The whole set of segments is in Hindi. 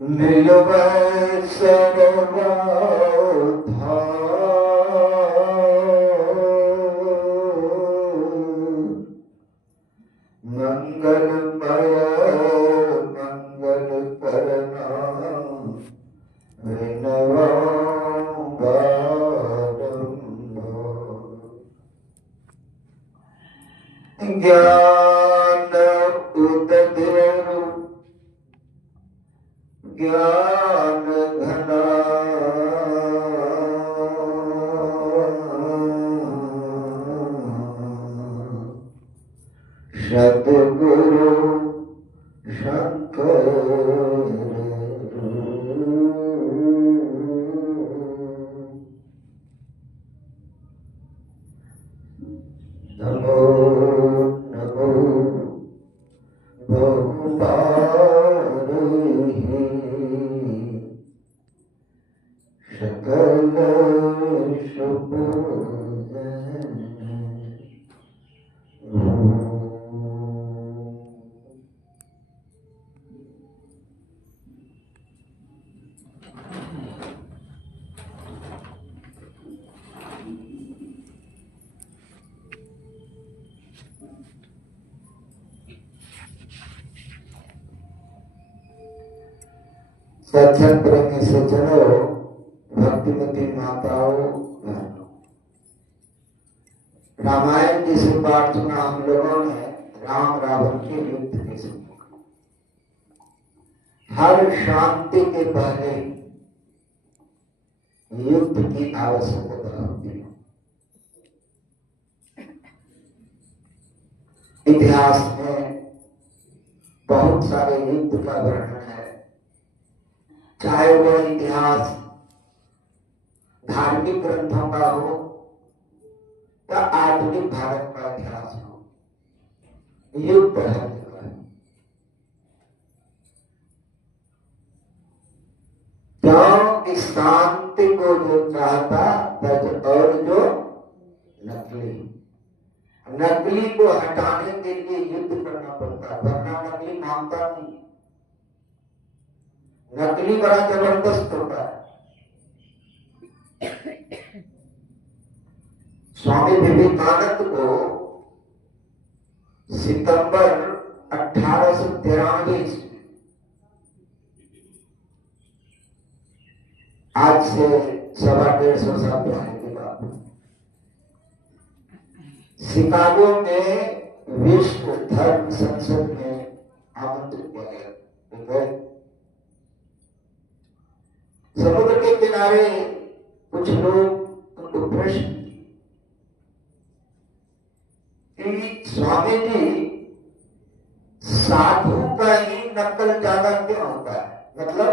मिलवै सर्वधा मंगलमय मंगल करना विनवा ज्ञान उदधेरु ज्ञान घना सद्गुरु शंकर नमो नमो बहुपारहि सकल शुभ सत्संग प्रेमी सज्जनों, भक्तिमती माताओं, बहनों, रामायण की से पाठ सुना हम लोगों ने राम रावण के युद्ध के सम्मुख। हर शांति के पहले युद्ध की आवश्यकता होती है। इतिहास में बहुत सारे युद्ध का वर्णन है, चाहे वह इतिहास धार्मिक ग्रंथों का हो या आधुनिक भारत का इतिहास हो, युद्ध हर जगह है। क्यों? इस शांति को जो चाहता और जो नकली को हटाने के लिए युद्ध करना पड़ता, वरना नकली मानता नहीं। नकली बड़ा जबरदस्त होता है। स्वामी विवेकानंद को सितंबर 1893 आज से 125 साल पहले की बात, शिकागो में विश्व धर्म संसद में आमंत्रित किया गया। समुद्र के किनारे कुछ लोग उनको प्रश्न कि स्वामी जी, साधु का ही नकल ज्यादा क्यों होता है? मतलब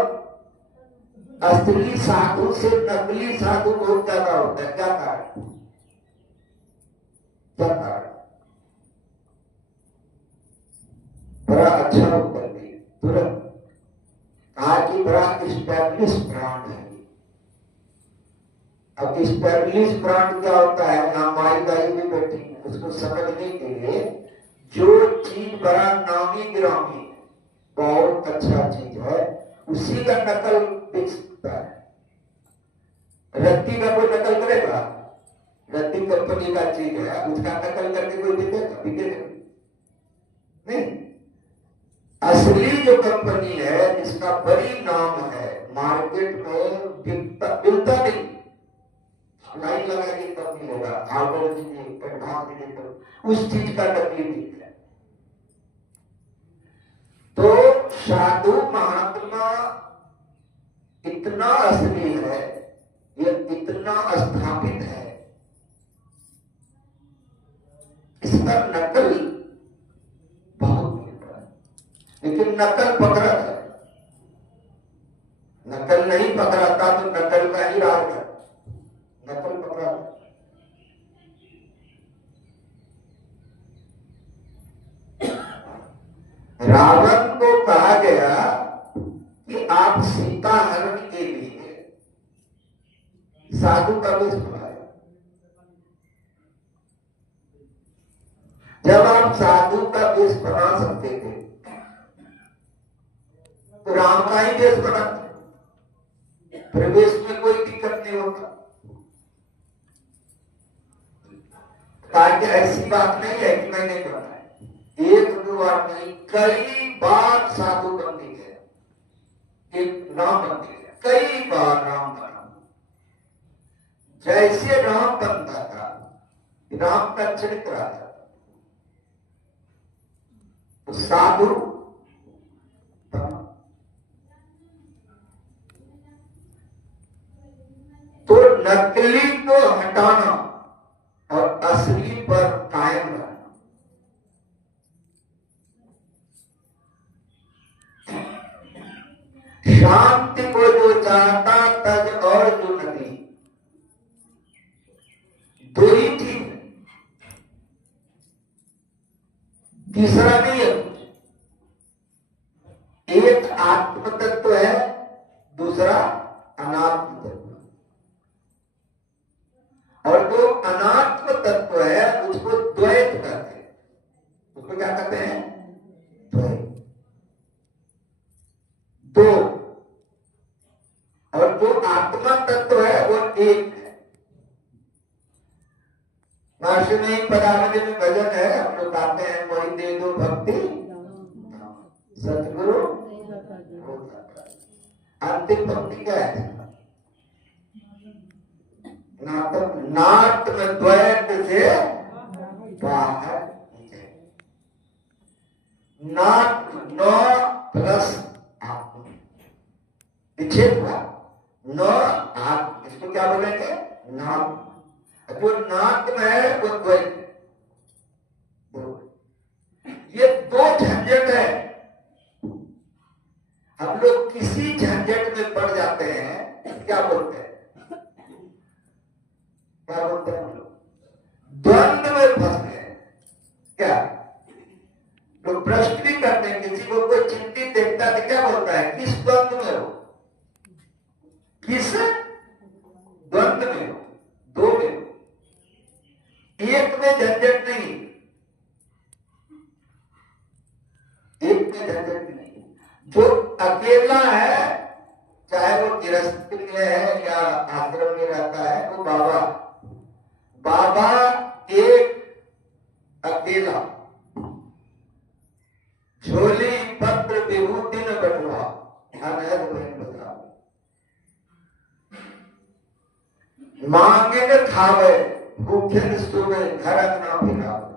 असली साधु से नकली साधु बहुत ज्यादा होता है, क्या कारण? क्या कारण? बड़ा अच्छा उत्तर दिया तुरंत। कहा कि बड़ा स्टैब्लिश ब्रांड है। अब स्टैब्लिश ब्रांड क्या होता है? यहाँ माई गाई भी बैठी है, उसको समझने के लिए जो चीज बड़ा नामी गिरामी बहुत अच्छा चीज है, उसी का नकल बिक सकता है। रत्ती का कोई नकल करेगा? रत्ती कंपनी का चीज है, उसका नकल करके कोई बिकेगा? बिकेगा नहीं। असली जो कंपनी है, जिसका बड़ी नाम है, मार्केट में मिलता नहीं, लाइन लगाएगी तब मिलेगा, ऑर्डर दीजिए, एडवांस दीजिए, तो उस चीज का नकली नहीं है। तो साधु महात्मा इतना असली है, ये इतना स्थापित है, इसका नकल बहुत मिलता है। लेकिन नकल पकड़ा है, नकल नहीं पकड़ाता तो नकल का ही राज है। नकल पकड़ा रावण को कहा गया कि आप सीता हरण के लिए साधु का वेश बनाया। जब आप साधु देश बनाते, प्रवेश में कोई दिक्कत नहीं होता। ताकि ऐसी बात नहीं है कि मैंने बनाया, एक दो बार नहीं, कई बार साधु बंदी है, एक राम बंदी है, कई बार राम बना। जैसे राम बनता था, राम का चरित्र आता था, तो साधु बना। तो नकली को हटाना और असली पर कायम रहना। शांति को जो चाहता तज और जो नहीं, दो ही चीज, तीसरा नहीं है। एक आत्म तत्व है, दूसरा अनात्म तत्व। और जो अनात्म तत्व है उसको द्वैत कहते हैं। उसको क्या कहते हैं? द्वैत। दो। और जो आत्मा तत्व है वो एक है। महर्षि में पदावली में भजन है, हम लोग गाते हैं, कोई दे दो भक्ति सतगुरु। अंतिम भक्ति क्या है? नाट में द्वैत से बाहर, नाट नौ प्लस आत्म विच्छेद हुआ, नौ आत्म, इसको क्या बोलेंगे? नाम। जो नाट में है वो द्वैत। ये दो झंझट है। हम लोग किसी झंझट में पड़ जाते हैं, क्या बोलते हैं? क्या बोलते हैं हम लोग? द्वंद्व में फंस गए। क्या लोग प्रश्न भी करते हैं, किसी को कोई चिंतित देखता है तो क्या बोलता है? किस द्वंद्व में हो? किस द्वंद्व में हो? दो में हो, एक में झंझट नहीं, एक में झंझट नहीं। जो अकेला है, चाहे वो गृहस्थी में है या आश्रम में रहता है, वो बाबा बाबा एक अकेला, झोली पत्र विभूति न बटवा, अनहद बहन बता, मांगे न खावे, भूखे न सोवे, घर अपना फिरावे।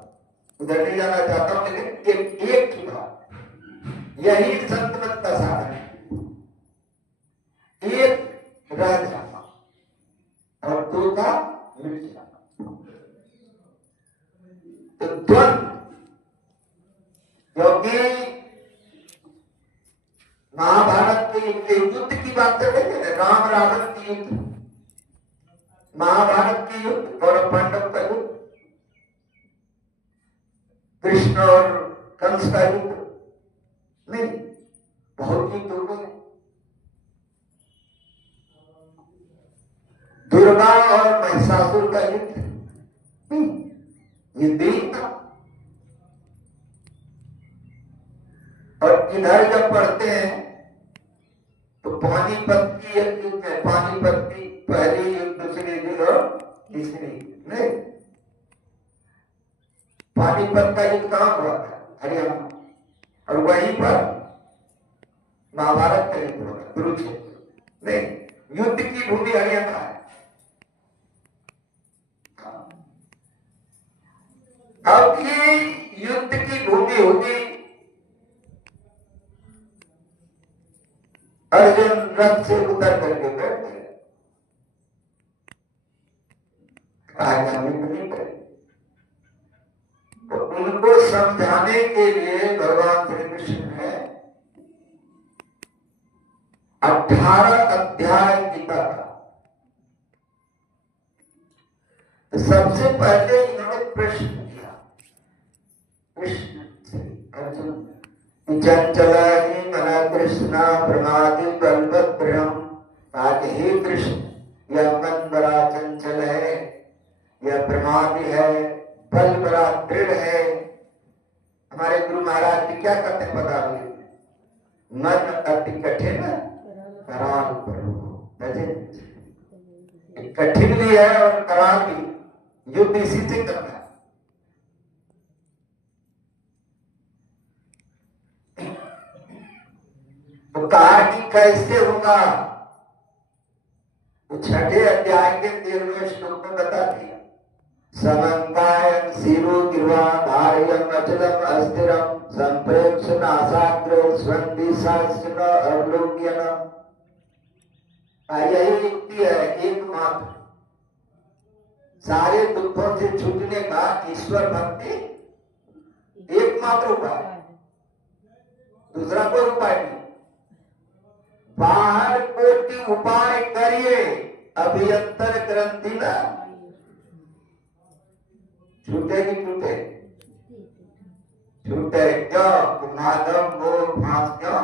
उधर नहीं जाना चाहता हूं, लेकिन एक की बात, यही संतमत का साधन है। एक रह जाना और दो का मिट जाना। तो द्वंद्व, क्योंकि महाभारत के युद्ध की बात कर रहे थे, राम रावण की युद्ध, महाभारत की युद्ध और पांडव का युद्ध, कृष्ण और कंस का युद्ध नहीं, बहुत युद्ध हो गए। दुर्गा और महिषासुर का युद्ध युद्ध ही था। और इधर जब पढ़ते हैं तो पानीपत की युद्ध में, पानीपत की पहली युद्ध, दूसरी युद्ध और तीसरी युद्ध नहीं, पानीपत का युद्ध कहां हुआ था? हरियाणा। और वहीं पर महाभारत का युद्ध हुआ, कुरुक्षेत्र नहीं, युद्ध की भूमि हरियाणा है। अब ये युद्ध की भूमि होगी, अर्जुन रथ से उतर करके बैठ गए, नहीं करे। तो उनको समझाने के लिए भगवान श्री कृष्ण ने 18 अध्याय गीता का। तो सबसे पहले इन्होंने प्रश्न किया कृष्ण से, अर्जुन, चंचला ही मना कृष्णा प्रमादि बलवत्रम, आज हे कृष्ण, यह मन बड़ा चंचल है, यह प्रमादी है, बल बड़ा दृढ़ है। हमारे गुरु महाराज जी क्या कहते हैं पता नहीं, मन अति कठिन कराल प्रभु कठिन भी है और कराल भी, युद्ध इसी से करना है। तो कहा कि कैसे होगा, तो छठे अध्याय के 13वें श्लोक में बता दिया। समंकायं शिरो गिर्वा धारयं अचलम अस्थिरम संप्रेक्ष नासाग्रे स्वंदिशास्त्र अवलोक्यन। यही युक्ति है एकमात्र सारे दुखों से छूटने का ईश्वर भक्ति एकमात्र उपाय, दूसरा कोई उपाय नहीं। बाहर कोटि उपाय करिए अभियंतर ग्रंथि न छूटेगी, टूटे छूटे क्यों माधव वो फांस क्यों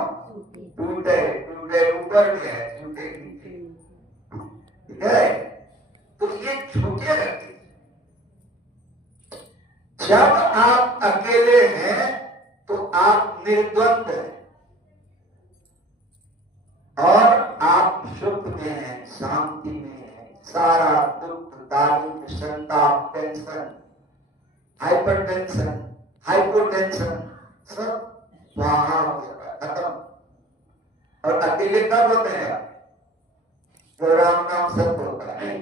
टूटे टूटे ऊपर में है, छूटेगी ठीक है। तो ये छूटे रहते। जब आप अकेले हैं तो आप निर्द्वंद हैं और आप सुख में हैं, शांति में हैं। सारा दुख दारिद्र्य संताप टेंशन हाइपरटेंशन हाइपोटेंशन सब वहां हो जाता है, खत्म। और अकेले कब होते हैं, तो राम नाम सत्य होता है।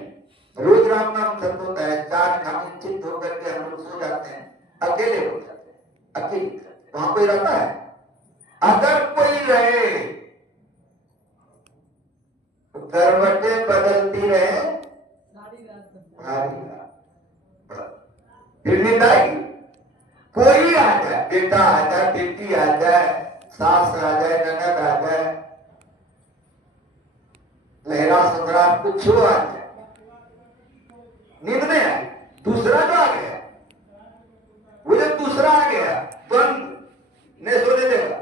रोज राम नाम सत्य होता है, 4 घंटे चित्त होकर के हम लोग सो जाते हैं, अकेले हो जाते हैं, अकेले वहां कोई रहता है। अगर कोई रहे तो करवटें बदलती रहे फिर नींद आएगी। कोई आ जाए, बेटा आ जाए, बेटी आ जाए, सास आ जाए, ननद आ जाए, लहरा ससुरा कुछ आ जाए, नींद नहीं आई। दूसरा जो आ गया, वो जो दूसरा आ गया द्वंद नहीं सोने देगा,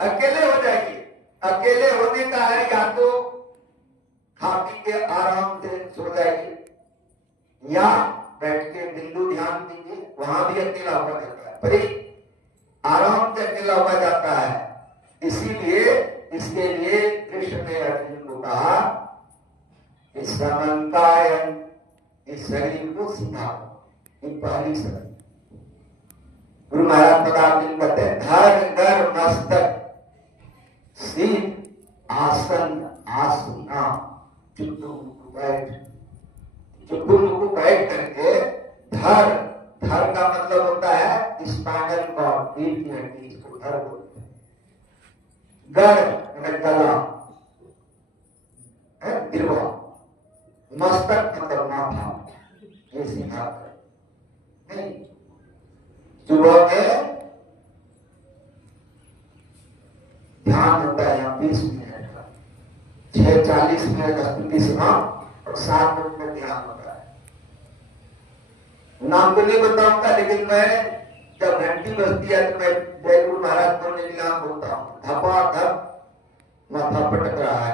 अकेले हो जाएगी। अकेले होने का है या तो खा पी के आराम से सो जाएगी या बैठ के बिंदु ध्यान दीजिए, वहां भी अकेला हुआ जाता है, पर आराम से अकेला हुआ जाता है। इसीलिए इसके लिए कृष्ण ने अर्जुन को कहा कि समंकायन, इस शरीर को सिखाओ। ये पहली शरीर गुरु महाराज पदार्थ कहते हैं, धर गर मस्तक सिर आसन आसना चुप बैठ, चुप बैठ करके धर, धर का मतलब होता है स्पाइनल कॉर्ड, पीठ की हड्डी, इसको धर बोलते हैं। गर गला, गिरवा, मस्तक मतलब माथा, ये सीधा नहीं। सुबह में ध्यान होता है यहाँ 20 मिनट का, 6:40 मिनट का स्तुति सुना और 7 मिनट में ध्यान होता है। नाम तो नहीं बताऊंगा, लेकिन मैं जब घंटी बजती है तो मैं जय गुरु महाराज बोलने के नाम बोलता हूँ। धपा धप माथा पटक रहा है,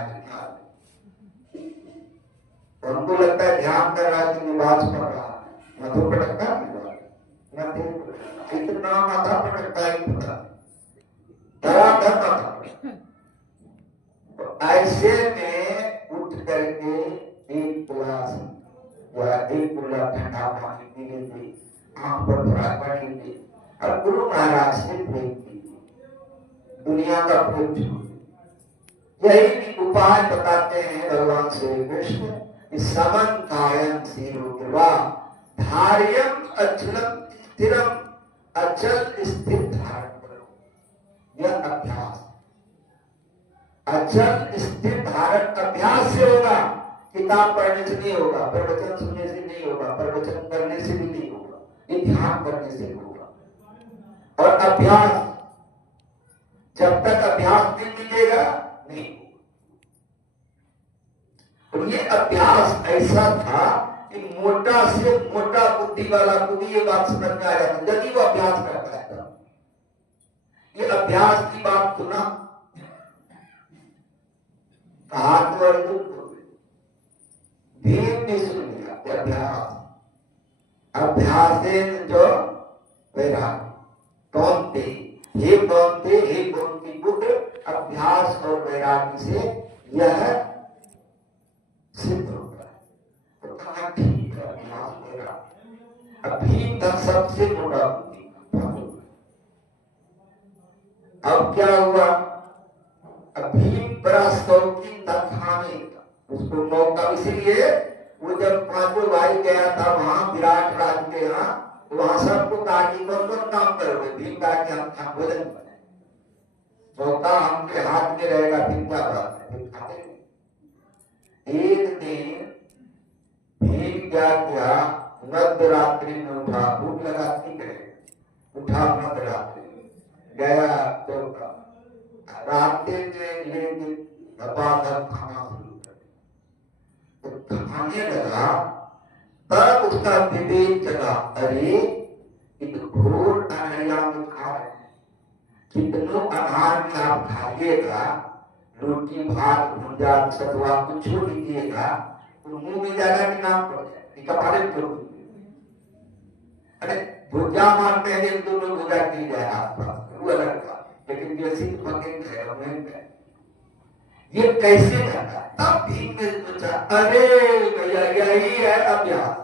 तो हमको लगता है ध्यान कर रहा है कि निवास पड़ रहा है, माथा पटकता है इतना माथा पटकता है पता धराधर माथा। तो ऐसे में उठ करके एक गिलास या एक गुल्ला ठंडा पानी पी लीजिए, आंख पर थोड़ा पानी लीजिए और गुरु महाराज से प्रेम कीजिए, दुनिया का प्रेम छोड़िए। यही उपाय बताते हैं भगवान श्री कृष्ण कि समन कायन सिरो गिर्वा धार्यम अचलम स्थिरम, अचल स्थिर धारण करो। यह अभ्यास, अचल स्थिर धारण अभ्यास से होगा, किताब पढ़ने से नहीं होगा, प्रवचन सुनने से नहीं होगा, प्रवचन करने से भी नहीं होगा, ये ध्यान करने से होगा। और अभ्यास जब तक अभ्यास नहीं मिलेगा नहीं। और ये अभ्यास ऐसा था कि मोटा से मोटा बुद्धि वाला को भी ये बात समझ में आ जाता यदि वो अभ्यास करता है। ये अभ्यास की बात सुना, कहा तो अर्जुन भीम भी सुन लिया। अभ्यास, अभ्यासेन जो वैराग, कौन थे हे कौन थे, हे कौन की बुद्ध अभ्यास और वैराग्य से यह सिद्ध होता है। तो कहा ठीक है, अभ्यास मेरा अभी तक सबसे मोटा बुद्धि। अब क्या हुआ, अभी बड़ा शौकीन था खाने का, उसको मौका, इसीलिए वो जब पांचों भाई गया था वहां विराट राज के यहाँ, तो वहां सबको कहा कि कौन कौन काम करोगे, भीम कहा कि हम भोजन बने, मौका हमके हाथ में रहेगा, फिर क्या बात है, फिर खाते नहीं। एक दिन भीम क्या किया, मध्य रात्रि में उठा, भूख लगा नहीं करे, उठा मध्य रात्रि गया तो रास्ते में लेके दबादब खाना शुरू कर, तो खाने लगा, तब उसका विवेक जगा, अरे इत घोर अनहरिया में खा रहे हैं, कितनों आहार में आप खाइएगा, रोटी भात भुंजा सतुआ कुछ लीजिएगा तो मुंह में जाएगा कि नाम पड़ जाए, कपाले क्यों, अरे भुजा मारते हैं एक दो लोग भुजा की जाए आसपास, वो अलग था, लेकिन जैसे ये कैसे करता, तब भीम ने सोचा, अरे भैया यही है अभ्यास,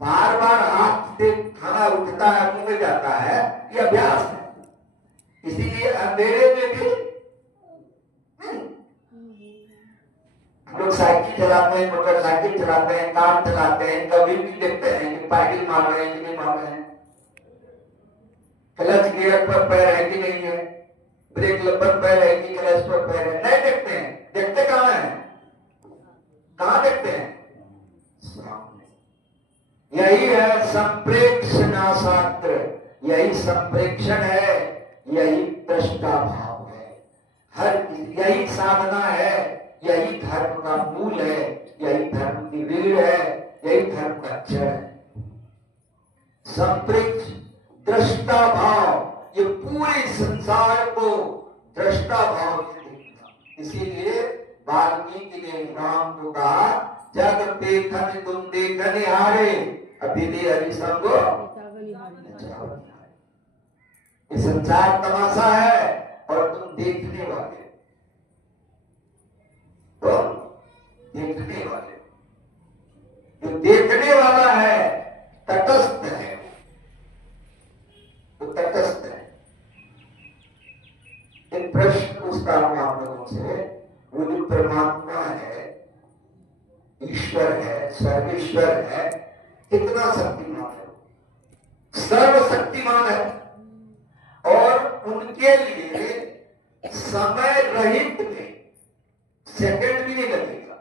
बार बार हाथ से खाना उठता है मुंह में जाता है, ये अभ्यास है, इसीलिए अंधेरे में भी हम लोग साइकिल चलाते हैं, मोटरसाइकिल चलाते हैं, कार चलाते हैं, कभी भी देखते हैं कि पैडल मार रहे हैं कि नहीं मार रहे हैं, क्लच गियर पर पैर है कि नहीं है, ब्रेक पर पैर है कि क्लच पर पैर है, नहीं देखते हैं, देखते कहां है, कहां देखते हैं, सामने। यही है संप्रेक्षणा शास्त्र, यही संप्रेक्षण है, यही दृष्टा भाव है, हर यही साधना है, यही धर्म का मूल है, यही धर्म की रीढ़ है, यही धर्म का जड़ है। संप्रेक्ष दृष्टा भाव, ये पूरे संसार को दृष्टा भाव से देखना, इसीलिए वाल्मीकि ने राम को कहा, जग देखन तुम देखने हारे, अभी दे हरि संग ये संसार तमाशा है और तुम देखने वाले, तो देखने वाले, जो देखने वाला है तटस्थ है, तो तटस्थ है। एक प्रश्न पूछता हूं आप लोगों से, वो जो परमात्मा है, ईश्वर है, सर्वेश्वर है, कितना शक्तिमान है, सर्वशक्तिमान है, और उनके लिए समय रहित में सेकंड भी नहीं लगेगा,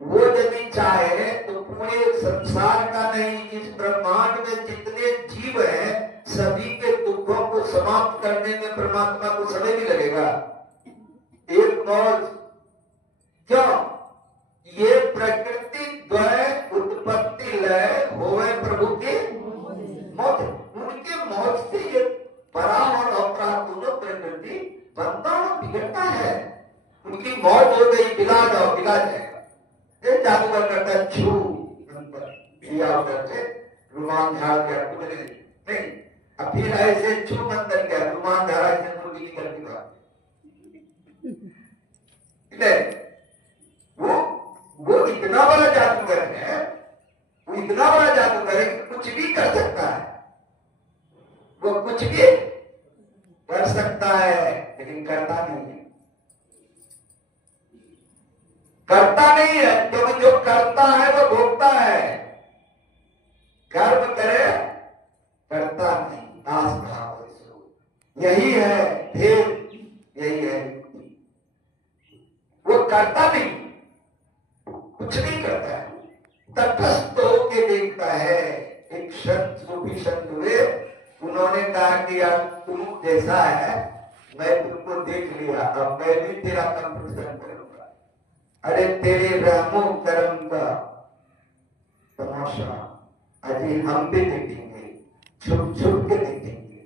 वो यदि चाहे तो पूरे संसार का नहीं, इस ब्रह्मांड में जितने जीव हैं सभी के दुखों को समाप्त करने में परमात्मा को समय भी लगेगा, एक मौज। क्यों, ये प्रकृति द्वय उत्पत्ति लय होवे प्रभु के मौज, उनके मौज से ये परा और अपरा दोनों प्रकृति बनता और बिगड़ता है, उनकी मौज हो गई, बिला जाओ, बिला जाएगा। ये जादूगर करता है, छू किया करके रुमान झाड़ के नहीं, अब फिर ऐसे छू मंदिर के रुमान झाड़ा से मुर्गी निकल की बात, वो इतना बड़ा जादूगर है, वो इतना बड़ा जादूगर है कि कुछ भी कर सकता है, वो कुछ भी कर सकता है, लेकिन करता नहीं है, करता नहीं है, क्योंकि जो करता है वो भोगता है, कर्म करे करता नहीं, नाश भाव, यही है भेद, यही है, वो करता नहीं, कुछ नहीं करता है, तटस्थ होके देखता है। एक संत, सूफी संत हुए, उन्होंने कहा कि यार तुम जैसा है मैं तुमको देख लिया, अब मैं भी तेरा कंपटीशन करूंगा, अरे तेरे रहमो करम का तमाशा अजी हम भी देखेंगे, छुप छुप के देखेंगे,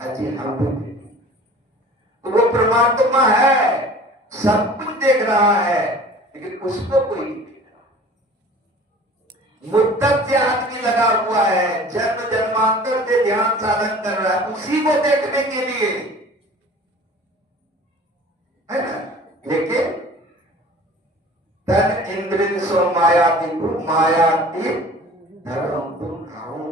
अजी हम भी देखेंगे। तो वो परमात्मा है, सब कुछ देख रहा है, लेकिन उसको कोई नहीं देख रहा। मुद्दत से आदमी लगा हुआ है, जन्म जन्मांतर से ध्यान साधन कर रहा है उसी को देखने के लिए, है ना, लेकिन तन इंद्रिय सो मायातीत, मायातीत धर्म तुम खाओ।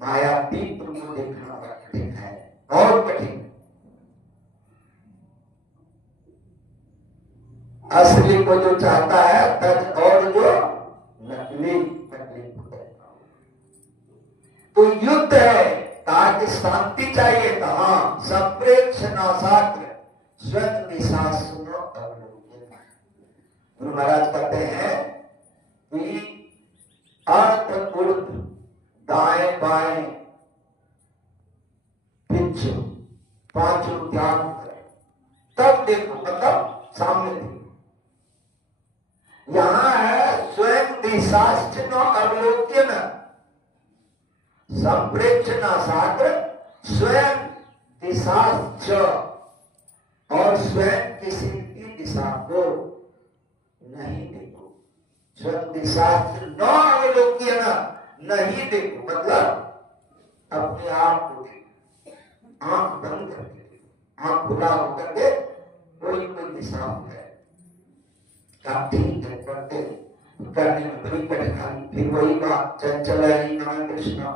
मायातीत तुमको देखना बड़ा कठिन है, और कठिन। असली को जो चाहता है तज, और जो नकली तो युद्ध है। ताकि शांति चाहिए कहा, संप्रेक्ष नासाग्र स्वयं दिशा सुनो अवलोकन। गुरु महाराज कहते हैं कि अर्थ उर्ध दाएं बाएं पीछे पांचों ध्यान करें, तब देखो, मतलब सामने देखो। यहां है स्वयं दिशाश्च नो अवलोकन, संप्रेक्षण साग्र स्वयं दिशाश्च, और स्वयं किसी की दिशा को नहीं देखो। स्वयं दिशाश्च नो अवलोकन, नहीं देखो, मतलब अपने आप को देखो, आंख बंद करके देखो, आंख खुला होकर के कोई कोई दिशा है, ठीक है, करते करने में बड़ी कठिनाई। फिर वही बात, चंचल है नाम कृष्ण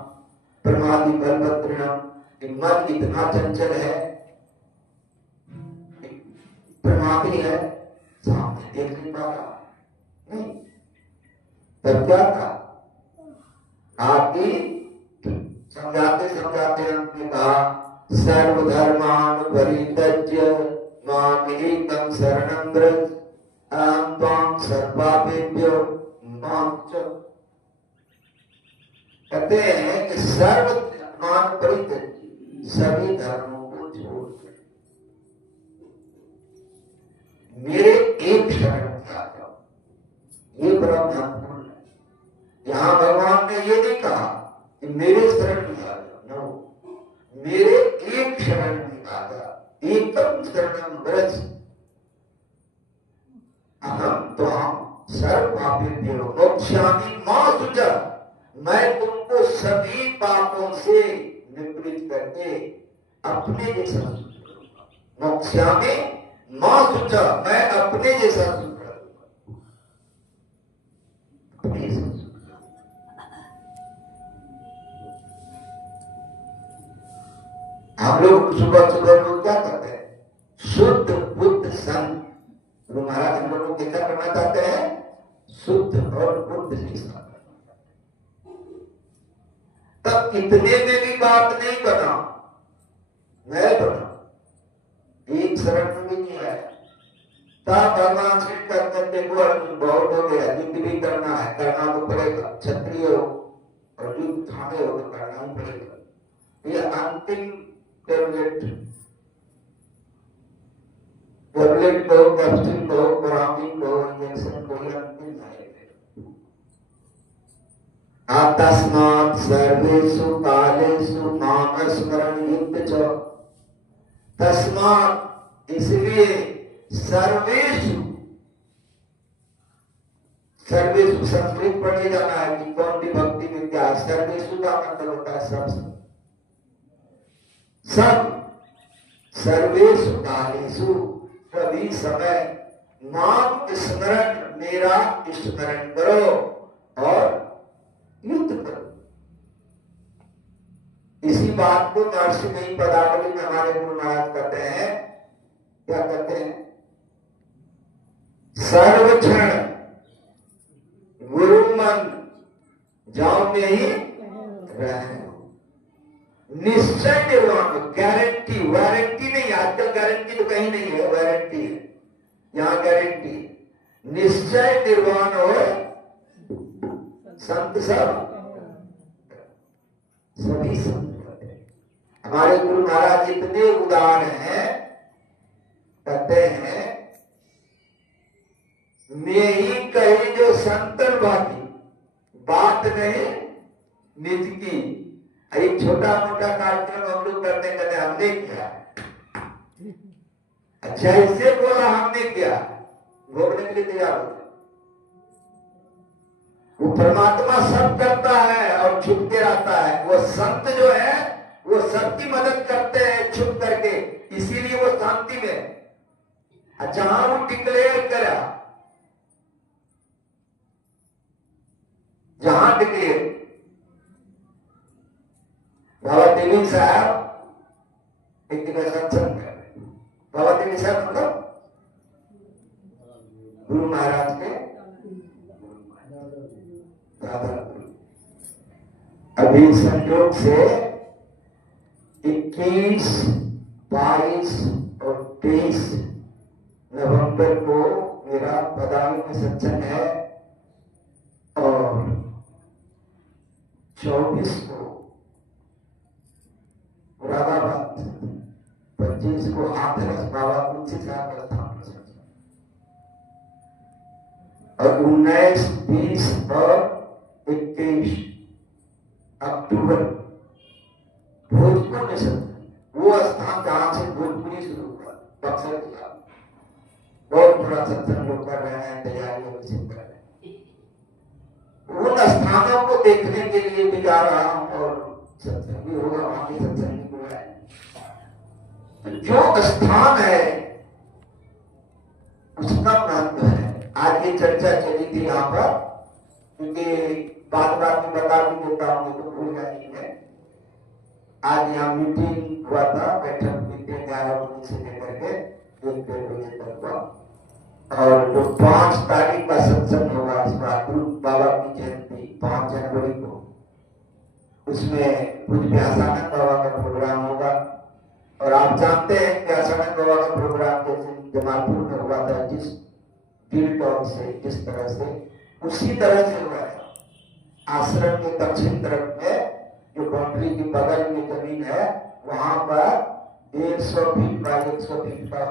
प्रमादी बलभद्रणम, कि मन इतना चंचल है, प्रमादी है, सामने देख नहीं पा रहा। नहीं, तब क्या था, आपकी समझाते समझाते हमने कहा सर्वधर्मान परित्यज्य माम एकम शरणं व्रज अहं त्वां सर्वपापेभ्यो मां च। कहते हैं कि सर्व धर्मान परित्यज्य, सभी धर्मों को छोड़कर मेरे एक शरण में आ जाओ। ये बड़ा महत्वपूर्ण है। यहाँ भगवान ने ये नहीं कहा कि मेरे शरण में आ जाओ, नो, मेरे एक शरण में आ जाओ, एकम शरणं व्रज अहं त्वां सर्वपापेभ्यो मोक्ष्यामि मा शुचा। मैं तुमको सभी पापों से निवृत्त करके अपने जैसा करूंगा। मोक्ष्यामि मा शुचा, मैं अपने जैसा करूंगा, अपने जैसा। हम लोग सुबह सुबह लोग क्या करते हैं, शुद्ध बुद्ध संत। गुरु महाराज हम लोगों को क्या करना चाहते हैं, शुद्ध और बुद्ध शिक्षा। तब इतने में भी बात नहीं बना, मैं बना, एक शरण में भी नहीं आया। तब भगवान श्री कृष्ण देखो अर्जुन बहुत हो गया, युद्ध भी करना है, करना तो पड़ेगा, क्षत्रिय हो और युद्ध ठाने हो तो करना ही पड़ेगा। ये अंतिम टेबलेट को, कैप्सूल को, ग्रामीण को, इंजेक्शन को, अंतिम है। तस्मात् सर्वेषु कालेषु मां स्मरण युक्त च। तस्मात्, इसलिए सर्वेषु, सर्वेषु संस्कृत पढ़े जाना है कि कौन सी भक्ति विद्या है। सर्वेषु का मतलब होता है सब, सब, सर्वेषु कालेषु, सभी समय, मां स्मरण, मेरा स्मरण करो और युद्ध करो। इसी बात को नरसिंह पदावली में हमारे गुरु महाराज कहते हैं, क्या कहते हैं, सर्वक्षण गुरु मन जाओ में ही रहे, निश्चय निर्वाण, गारंटी, वारंटी नहीं, आजकल गारंटी तो कहीं नहीं है, वारंटी है, यहां गारंटी, निश्चय निर्वाण हो संत सब, सभी संत। हमारे गुरु महाराज इतने उदार हैं, कहते हैं मैं ही कही जो संतन बाकी बात नहीं निज की। एक छोटा मोटा कार्यक्रम हम लोग करने के लिए हमने किया, अच्छा इससे बोला हमने किया, भोगने के लिए तैयार होते। वो परमात्मा सब करता है और छुप के रहता है। वो संत जो है वो सबकी मदद करते हैं छुप करके, इसीलिए वो शांति में। जहां वो साहब एक दिन सत्संग कर रहे, बाबा देवी साहब मतलब गुरु महाराज के दादा। अभी संयोग से 21, 22 और 23 नवंबर को मेरा बदायूं में सत्संग है और 24 को मुरादाबाद, 25 को हाथरस बाबा कुछ साहब का स्थान और 19, 20 और 21 अक्टूबर भोजपुर में सत्संग। वो स्थान जहां से भोजपुरी शुरू हुआ, बक्सर जिला, बहुत बड़ा सत्संग लोग कर रहे हैं, तैयारियों में कर रहे हैं। उन स्थानों को देखने के लिए भी जा रहा हूं और सत्संग भी होगा, वहां भी सत्संग भी हुआ है। जो स्थान है उसका महत्व है। आज की चर्चा चली थी यहाँ पर, क्योंकि बात में बता भी देता हूँ तो भूल जानी है। आज यहाँ मीटिंग हुआ था, बैठक हुई थी 11 बजे से लेकर के 1-1:30 बजे तक का। और जो 5 तारीख का सत्संग होगा इस बार बाबा की जयंती 5 जनवरी को, उसमें कुछ व्यासानंद बाबा का प्रोग्राम होगा। और आप जानते हैं व्यासानंद बाबा का प्रोग्राम जैसे जमालपुर में हुआ था, जिस दिल टॉप से जिस तरह से, उसी तरह से हुआ है। आश्रम के दक्षिण तरफ में जो बाउंड्री के बगल में जमीन है, वहां पर 100 फीट बाय 100 फीट का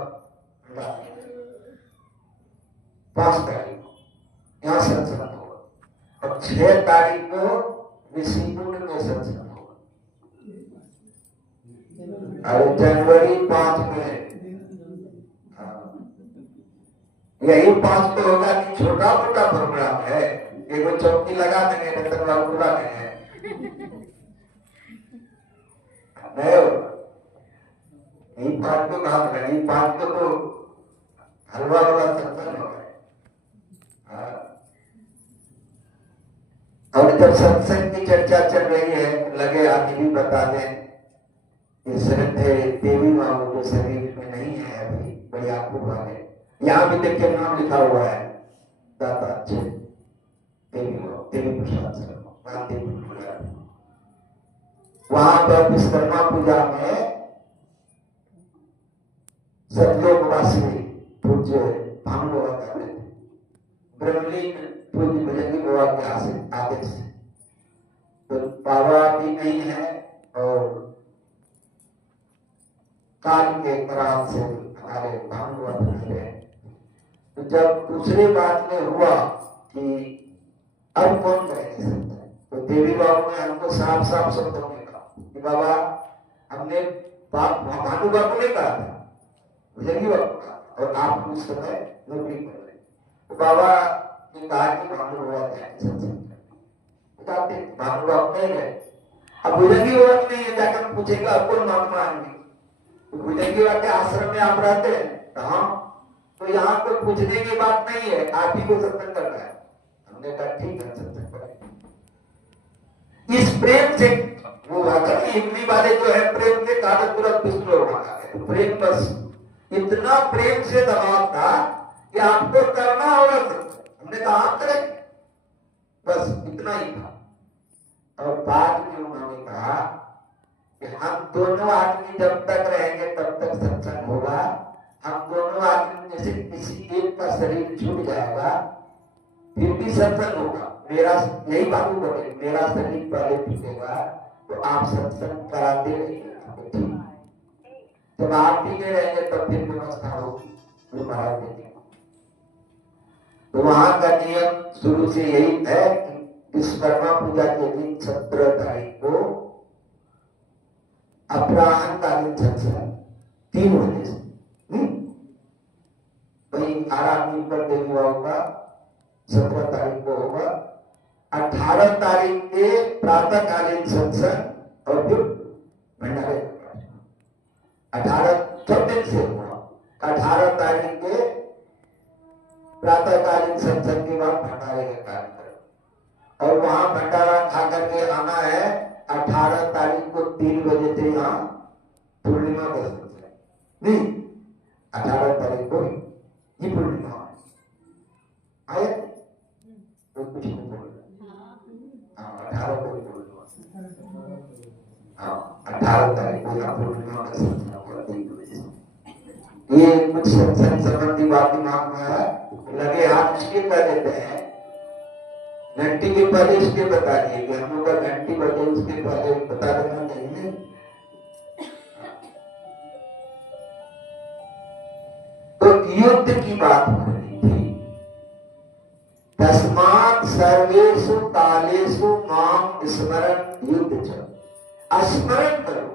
5 तारीख को यहाँ सत्संग होगा और 6 तारीख को ऋषिकुंड में सत्संग होगा और जनवरी 5 में यही 5 तो होगा कि छोटा मोटा प्रोग्राम है, एगो चौकी लगा देंगे, रतन बाबू बुला देंगे, नहीं होगा। यही 5 को कहा था, यही 5 को तो हलवा वाला सत्संग होगा। और जब सत्संग की चर्चा चल रही है, लगे आगे भी बता दें, देवी बाबू जो शरीर में नहीं है अभी, बड़ी आंखों वाले, यहाँ भी देखिए नाम लिखा हुआ है, दाता देवी प्रसाद शर्मा, वहां पर विश्वकर्मा पूजा में सतलोकवासी पूज्य भानु बाबा करते थे, ब्रह्मलीन पूज्य भजनी बाबा के आदेश से। तो बाबा भी नहीं है और काल के कराल से हमारे भानु बाबा नहीं रहे। तो जब दूसरी बात में हुआ कि अब कौन करेंगे सकता है, तो देवी बाबू ने हमको साफ साफ शब्दों में कहा कि बाबा हमने भानु बाबू ने कहा था, भजनी बाबू का, और आप उस समय नौकरी कर रहे, तो बाबा ने कहा कि भानु बाबा जाते, भानु बाबू नहीं गए। अब भुजंगी बाबा नहीं है, जाकर पूछेगा अब कौन महात्मा आएंगे, तो भुजंगी बाबा के आश्रम में आप रहते हैं कहाँ, तो यहाँ कोई पूछने की बात नहीं है, आप ही को सत्संग करना है। हमने कहा ठीक है सत्संग करें। इस प्रेम से वो हिंदी वाले जो है प्रेम के कागज तुरंत पिस्तौल मांगा है, प्रेम बस इतना प्रेम से दबाव था कि आपको करना होगा सत्संग। हमने कहा आप करें, बस इतना ही था। और बाद में उन्होंने कहा कि हम दोनों आदमी जब तक रहेंगे तब तक सत्संग होगा, हम दोनों आदमी में से किसी एक का शरीर छूट जाएगा फिर भी सत्संग होगा, मेरा यही बाबू बोले, मेरा शरीर पहले छूटेगा तो आप सत्संग कराते रहिए। जब आप भी नहीं रहेंगे तब फिर व्यवस्था होगी, तो महाराज देंगे। तो वहां का नियम शुरू से यही है कि विश्वकर्मा पूजा के दिन 17 तारीख को अपराह्न कालीन सत्संग 3 बजे से वही आराम पर देवी बाबू का 17 तारीख को होगा। 18 तारीख के प्रातःकालीन सत्संग और फिर भंडारे 18 दिन से हुआ। 18 तारीख के प्रातःकालीन सत्संग के बाद भंडारे का कार्यक्रम, और वहां भंडारा खा करके आना है 18 तारीख को 3 बजे थे यहाँ पूर्णिमा का समय नहीं, 18 तारीख को ये पूर्णिमा आया तो कुछ नहीं बोल रहा। हाँ 18 को पूर्णिमा, हाँ 18 तारीख को यहाँ पूर्णिमा का समय हुआ 3 बजे। ये कुछ सत्संग संबंधी बात दिमाग में है, लगे हाथ इसके कर देते हैं, घंटी के पहले इसके बता दिए कि हम लोग का घंटी बजे उसके पहले बता देना चाहिए। तो युद्ध की बात हो रही थी। तस्मात् सर्वेषु कालेषु माम स्मरण युद्ध च, स्मरण करो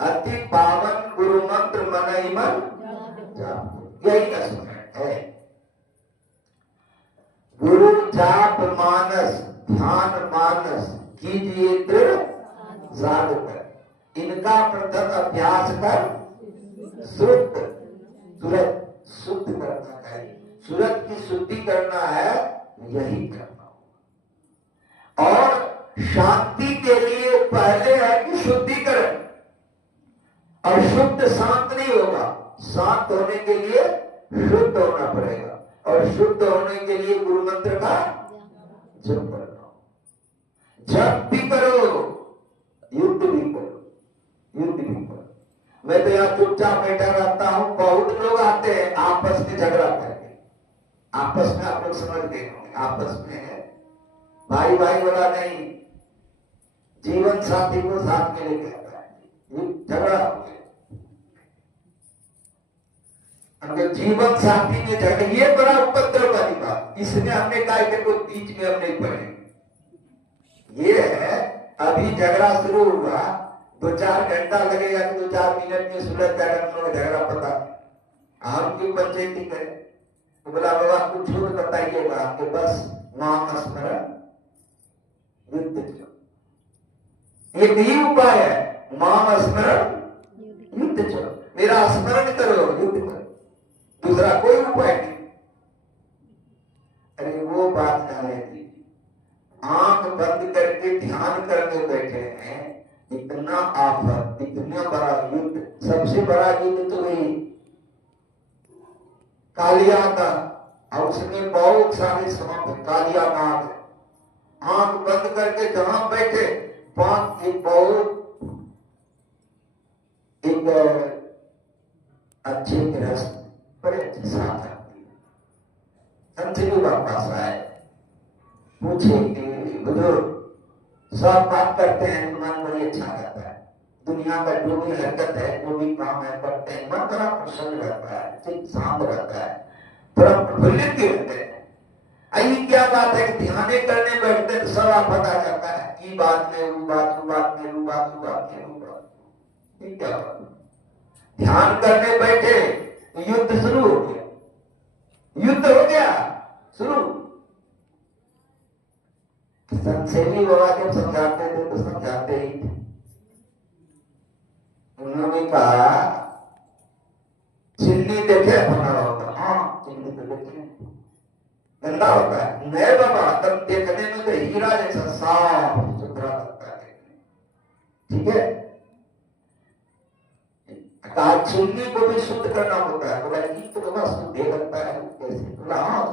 अति पावन गुरु मंत्र मनई मन जाप, यही स्मरण है। गुरु जाप मानस ध्यान मानस कीजिए दृढ़ साध कर, इनका प्रथम अभ्यास कर शुद्ध सूरत शुद्ध करना है, सूरत की शुद्धि करना है, यही करना। और शांति के लिए पहले है कि शुद्धिकरण, और शुद्ध शांत नहीं होगा, शांत होने के लिए शुद्ध होना पड़ेगा, और शुद्ध होने के लिए गुरु मंत्र का जप करना। जप भी करो, युद्ध भी करो, युद्ध भी करो। मैं तो यहाँ चुपचाप बैठा रहता हूँ, बहुत लोग आते हैं आपस में झगड़ा करके, आपस में आप लोग समझ गए होंगे, आपस में भाई भाई वाला नहीं, जीवन साथी को साथ में लेके आता है, ये झगड़ा हो गया। अगर जीवन साथी में झगड़ा, ये बड़ा उपद्रव वाली बात, इसमें हमने कहा कि कोई बीच में हम नहीं पड़े। ये है अभी झगड़ा शुरू हुआ, 2-4 घंटा लगेगा कि 2-4 मिनट में सुलझ जाएगा, हम लोग झगड़ा पता हम क्यों पंचायती करें। तो बोला बाबा कुछ और बताइएगा कि बस नाम स्मरण युद्ध, एक ही उपाय है, माम स्मरण युद्ध चलो, मेरा स्मरण करो युद्ध करो, दूसरा कोई उपाय नहीं। अरे वो बात जाने दी, आंख बंद करके ध्यान करके बैठे हैं, इतना आफत, इतना बड़ा युद्ध, सबसे बड़ा युद्ध तो यही कालिया का, और उसमें बहुत सारे समाप्त कालिया नाग, आंख बंद करके जहां बैठे पांच एक बहुत एक अच्छे गृहस्थ बड़े अच्छे साथ संतरी वापस आए, पूछे कि बुजुर्ग सब बात करते हैं, मन बड़ी अच्छा रहता है, दुनिया का जो भी हरकत है, जो भी काम है करते हैं, मन बड़ा प्रसन्न रहता है, चित्त शांत रहता है, थोड़ा प्रफुल्लित भी रहते हैं। आई क्या बात है कि ध्यान करने बैठते तो सब आफत आ जाता है, की बात में वो बात, वो बात में वो बात, वो बात में वो बात, ये क्या बात। ध्यान करने बैठे युद्ध शुरू हो गया, युद्ध हो गया शुरू। संसेवी बाबा जब समझाते थे तो समझाते ही थे, उन्होंने कहा चिल्ली देखे बना होगा, हाँ चिल्ली तो देखे, गंदा होता है, नहीं बाबा तब देखने में तो हीरा जैसा साफ सुथरा लगता है, ठीक है। कहा चिल्ली को भी शुद्ध करना होता है, बोला ये तो बाबा शुद्ध लगता है कैसे, बोला हाँ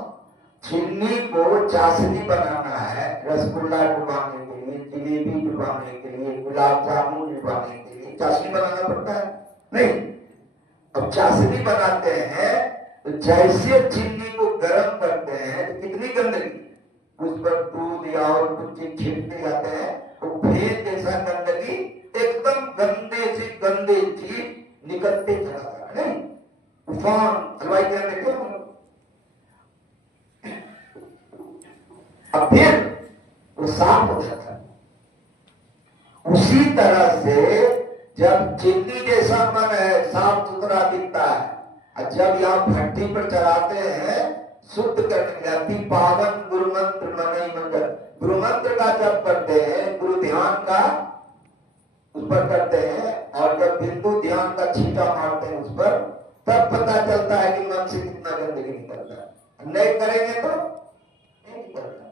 चिल्ली को चाशनी बनाना है, रसगुल्ला डुबाने के लिए, जलेबी डुबाने के लिए, गुलाब जामुन डुबाने के लिए चाशनी बनाना पड़ता है नहीं। अब चाशनी बनाते हैं तो जैसे चिल्ली को गर्म करते हैं तो कितनी गंदगी, उस पर दूध या और कुछ चीज छिड़कते जाते हैं, तो भेद जैसा गंदगी एकदम गंदे से गंदे चीज निकलते चला जाता है, नहीं उफान हलवाई क्या देखे। अब फिर वो साफ हो जाता है। उसी तरह से जब चिल्ली जैसा मन है साफ सुथरा दिखता है, और जब यहाँ भट्टी पर चढ़ाते हैं शुद्ध करने जाती, पावन गुरु मंत्र मनई मंत्र, गुरु मंत्र का जप करते हैं, गुरु ध्यान का उस पर करते हैं, और जब बिंदु ध्यान का छींटा मारते हैं उस पर, तब पता चलता है कि मन से कितना गंदगी निकलता है। नहीं करेंगे तो नहीं निकलता।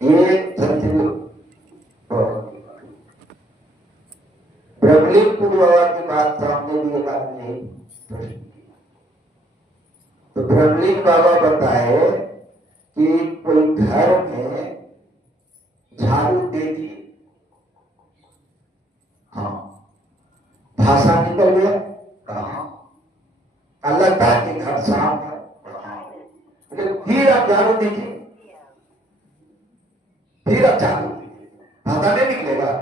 ये ब्रह्मलिंगपुर बाबा की बात सामने भी एक आदमी ने प्रश्न किया। तो ब्रह्मलिंग बाबा बताए कि कोई घर में झाड़ू दे दिए, हाँ, भाषा निकल गया, कहा अलग था कि घर साफ है, लेकिन फिर आप झाड़ू दीजिए, फिर आप झाड़ू दीजिए, भाषा नहीं निकलेगा,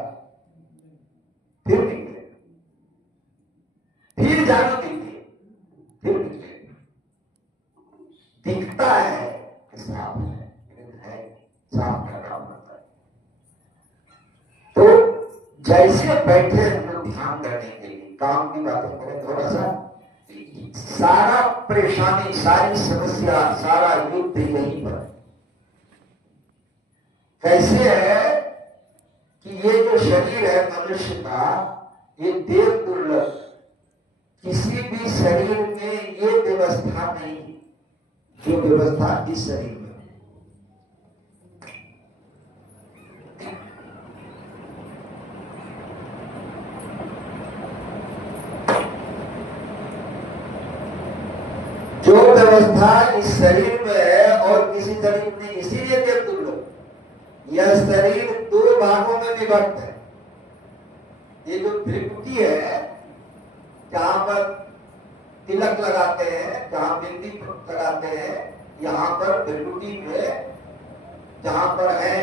फिर निकलेगा, फिर झाड़ू दीजिए, फिर निकलेगा। दिखता है कि साफ है, लेकिन है साफ का काम होता है। तो जैसे बैठे हम लोग ध्यान करने के लिए काम की बातें करें, थोड़ा सा सारा परेशानी, सारी समस्या, सारा युद्ध यहीं पर कैसे है कि ये जो शरीर है मनुष्य का, ये देव दुर्लभ, किसी भी शरीर में ये व्यवस्था नहीं जो व्यवस्था इस शरीर में। जो व्यवस्था इस शरीर में है और किसी शरीर में, इसीलिए देव दुर्लभ। यह शरीर दो भागों में विभक्त है। ये जो त्रिपुटी है, जहां पर तिलक लगाते हैं, जहां बिंदी लगाते हैं, यहाँ पर त्रिपुटी में जहां पर है,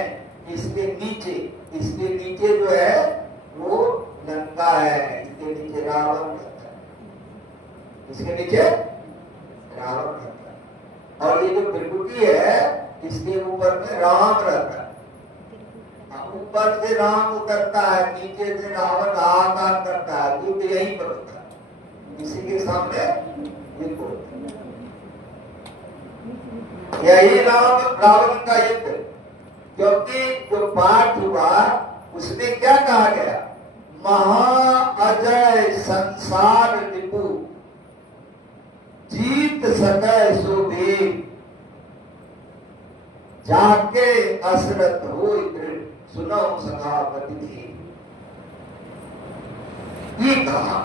इसके नीचे जो है वो लंका है, इसके नीचे रावण रहता है, इसके नीचे रावण रहता है, और ये जो त्रिपुटी है इसके ऊपर में राम रहता है। ऊपर से राम उतरता है, नीचे से रावण हाहाकार करता है, युद्ध यहीं पर होता है, इसी के सामने युद्ध होता है। यही रावण का युद्ध, क्योंकि जो पाठ हुआ उसमें क्या कहा गया, महा अजय संसार रिपु जीत सकै सो देव, जाके असरत हो दृढ़ सुनो सखावती थी। ये कहा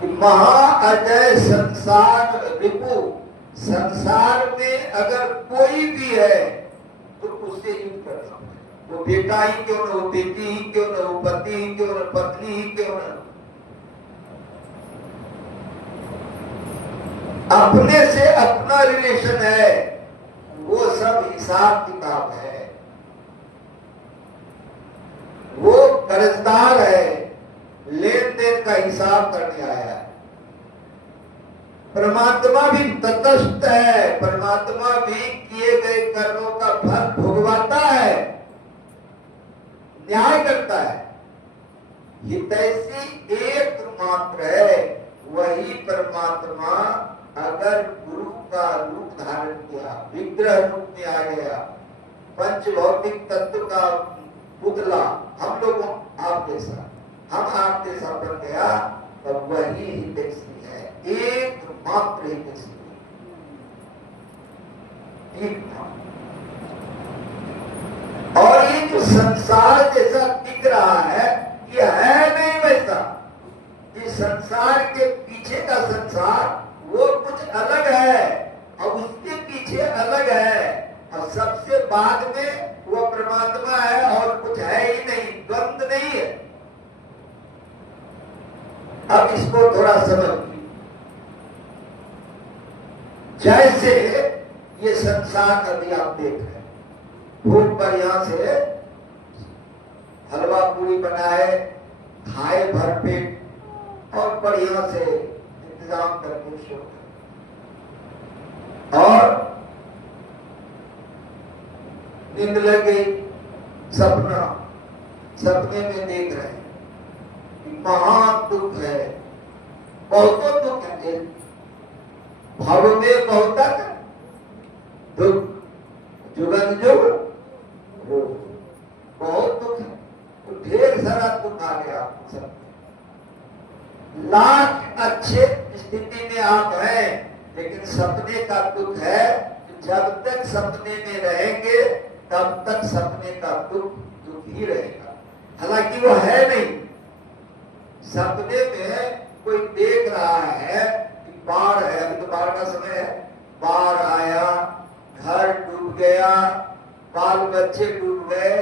कि महा अजय संसार रिपु, संसार में अगर कोई भी है तो उससे युद्ध करना, वो बेटा ही क्यों न हो, बेटी ही क्यों न हो, पति ही क्यों न, पत्नी ही क्यों न, अपने से अपना रिलेशन है, वो सब हिसाब किताब है, वो कर्जदार है, लेन देन का हिसाब करने आया है। परमात्मा भी तटस्थ है, परमात्मा भी किए गए कर्मों का फल भुगवाता है, न्याय करता है। हितैषी एक मात्र है, वही परमात्मा अगर गुरु का रूप धारण किया, विग्रह रूप में आ गया, पंच भौतिक तत्व का पुतला, हम लोगों आप जैसा, हम आप जैसा बन गया, तब वही हितैषी है, एक मात्र हितैषी। और ये जो संसार जैसा दिख रहा है, ये है नहीं वैसा। ये संसार के पीछे का संसार वो कुछ अलग है, और उसके पीछे अलग है, और सबसे बाद में वो परमात्मा है, और कुछ है ही नहीं, द्वंद्व नहीं है। अब इसको थोड़ा समझिए। जैसे ये संसार अभी आप देख रहे हैं, भूख पर यहां से हलवा पूरी बनाए, खाए भर पेट, और बढ़िया से इंतजाम करके सो, और नींद लग गई, सपने में देख रहे हैं, महान दुख है, बहुत दुख है, भाव में बहुत दुख, जुगन जुग बहुत दुख है, तो ढेर सारा दुख आ गया आपको सब। लाख अच्छे स्थिति में आप हैं, लेकिन सपने का दुख है, जब तक सपने में रहेंगे तब तक सपने का दुख ही रहेगा, हालांकि वो है नहीं, सपने में कोई देख रहा है कि बाढ़ है, अभी तो बाढ़ का समय है, बाढ़ आया, घर डूब गया, बाल बच्चे डूब गए,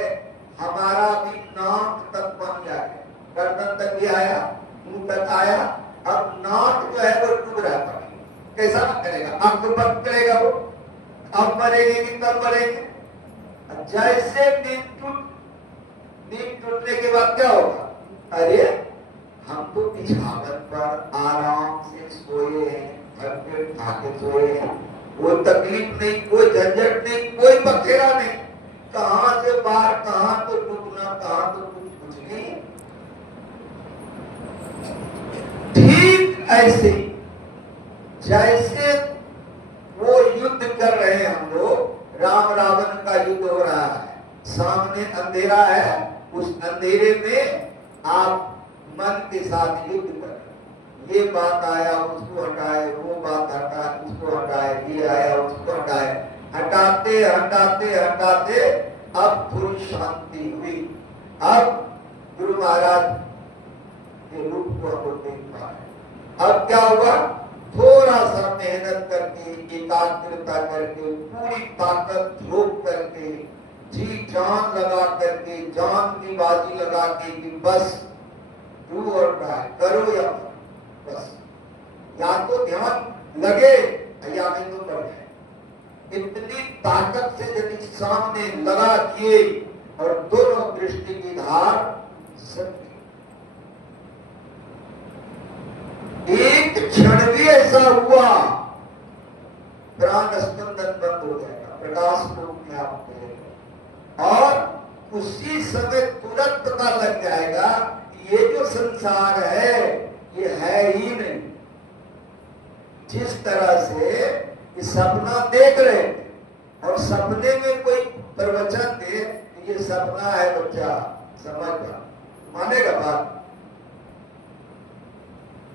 हमारा भी नाक तक पानी आ गया, गर्दन तक भी आया, मुंह तक आया, अब नाक जो है वो डूब रहा है। कैसा करेगा? आंख बंद करेगा वो, अब मरेंगे कि कब मरेंगे? जैसे नींद टूटने के बाद क्या होगा? अरे हम तो बिछावन पर आराम से सोए हैं, घर पे खाके सोए हैं, कोई तकलीफ नहीं, कोई झंझट नहीं, कोई बखेरा नहीं, कहां से बाहर, कहां तो डूबना, कहां तो कुछ नहीं। ठीक ऐसे जैसे वो युद्ध कर रहे हैं हम लोग, राम रावण का युद्ध हो रहा है, सामने अंधेरा है, उस अंधेरे में आप मन के साथ युद्ध कर, ये बात आया उसको हटाए, वो बात हटा उसको हटाए, ये आया उसको हटाए, हटाते हटाते हटाते अब थोड़ी शांति हुई। अब गुरु महाराज के रूप को हम देख पा रहे। अब क्या हुआ? थोड़ा सा मेहनत करके, एकाग्रता करके, पूरी ताकत झोंक करके, जी जान लगा करके, जान की बाजी लगा के कि बस डू और डाई, करो या बस, या तो ध्यान लगे या नहीं तो बढ़ जाए। इतनी ताकत से यदि सामने लगा किए और दोनों दृष्टि की धार सत्य, एक क्षण भी ऐसा हुआ प्राण स्पंदन बंद हो जाएगा, प्रकाश रूप में आप मिलेगा, और उसी समय तुरंत पता लग जाएगा ये जो संसार है ये है ही नहीं। जिस तरह से ये सपना देख रहे थे और सपने में कोई प्रवचन दे, ये सपना है बच्चा, समझ मानेगा बात।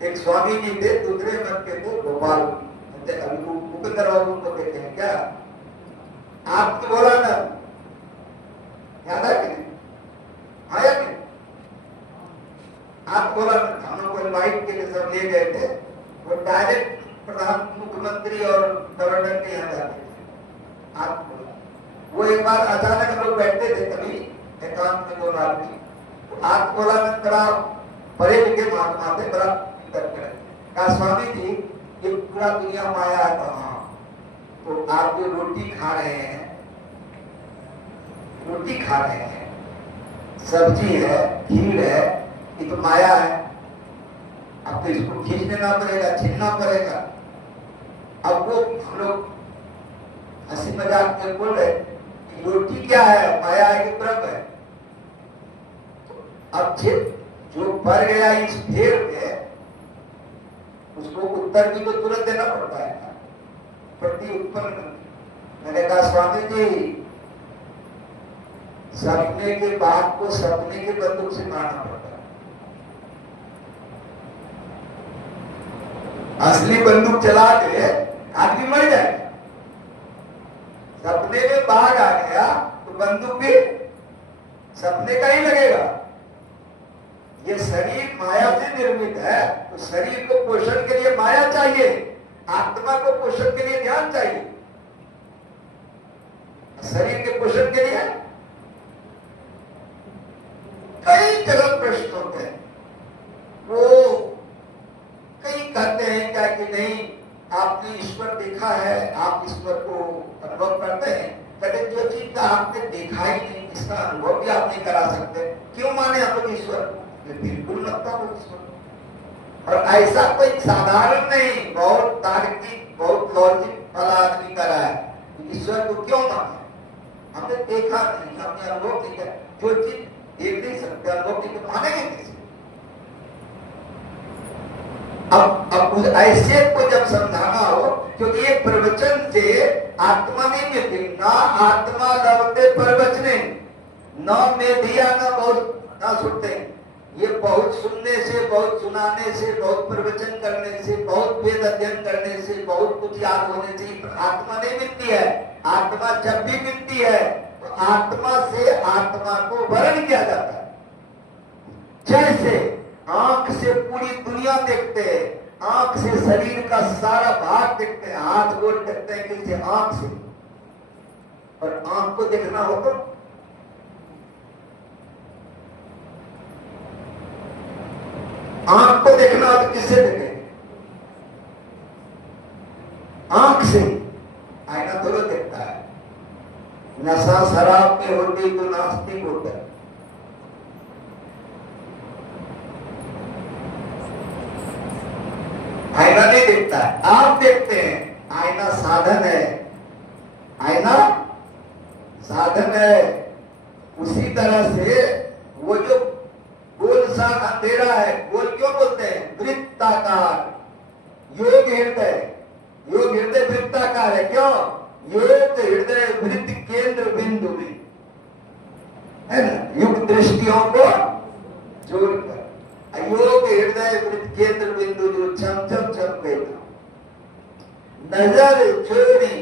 एक स्वामी जी थे, दूसरे मत के थे, गोपाल, अभी मुकुंदर बाबू उनको कहते हैं क्या, आपने बोला ना, याद है कि आया कि आप बोला, हम लोग को इनवाइट के लिए सब ले गए थे, वो डायरेक्ट प्रधान मुख्यमंत्री और गवर्नर के यहाँ जाते थे। आप बोला वो एक बार अचानक हम लोग बैठते थे कभी एकांत में, दो आदमी, आप बोला में बड़ा पढ़े लिखे महात्मा थे, बड़ा कहा स्वामी जी ये पूरा दुनिया माया है, कहाँ तो आप जो रोटी खा रहे हैं, रोटी खा रहे हैं, सब्जी है, खीर है, ये तो माया है, आपको इसको खींच देना पड़ेगा, छीनना पड़ेगा। अब वो हम लोग हंसी मजाक में बोल रहे कि रोटी क्या है, माया है कि ब्रह्म है? अब जो भर गया इस फेर में, उसको उत्तर भी तो तुरंत देना पड़ता है, प्रति उत्पन्न। मैंने कहा स्वामी जी सपने के बाद को सपने के बंदूक से मारना पड़ता है, असली बंदूक चला के आदमी मर जाएगा। सपने में बाघ आ गया तो बंदूक भी सपने का ही लगेगा। ये शरीर माया से निर्मित है, तो शरीर को पोषण के लिए माया चाहिए, आत्मा को पोषण के लिए ध्यान चाहिए। शरीर के पोषण के लिए कई जगह प्रश्न होते हैं, वो कई कहते हैं क्या कि नहीं आपने ईश्वर देखा है, आप ईश्वर को अनुभव करते हैं, कहते जो चीज का आपने देखा ही नहीं इसका अनुभव भी आप नहीं करा सकते, क्यों माने आप लोग ईश्वर? बिल्कुल लगता है ईश्वर। और ऐसा कोई साधारण नहीं, बहुत तार्किक, बहुत लॉजिक वाला आदमी कर रहा है, ईश्वर को क्यों माने? हमने देखा नहीं, हमने अनुभव नहीं किया, जो चीज देख नहीं सकते, अनुभव नहीं तो मानेंगे कैसे? अब ऐसे को जब समझाना हो, क्योंकि ये प्रवचन से आत्मा नहीं मिलती, ना आत्मा लवते प्रवचने, न मेधिया न बहुत ना सुनते। ये बहुत सुनने से, बहुत सुनाने से, बहुत प्रवचन करने से, बहुत वेद अध्ययन करने से, बहुत कुछ याद होने से आत्मा नहीं मिलती है। आत्मा जब भी मिलती है तो आत्मा से आत्मा को वर्ण किया जाता है। जैसे आंख से पूरी दुनिया देखते हैं, आंख से शरीर का सारा भाग देखते हैं, हाथ गोड़ देखते हैं किसी आंख से। और आंख को देखना हो तो आंख को देखना हो तो किससे देखें? आंख से। आईना थोड़ा देखता है। नशा शराब में होती तो नास्तिक होता है। आईना नहीं देखता है, आप देखते हैं। आईना साधन है, आईना साधन है। उसी तरह से वो जो गोल सा अंधेरा है, गोल क्यों बोलते हैं? वृत्ताकार। योग हृदय, योग हृदय वृत्ताकार है। क्यों? योग हृदय वृत्त केंद्र बिंदु में है ना, युग दृष्टियों को जोड़कर योग हृदय वृत्त केंद्र बिंदु जो चम गई, नजर चोरी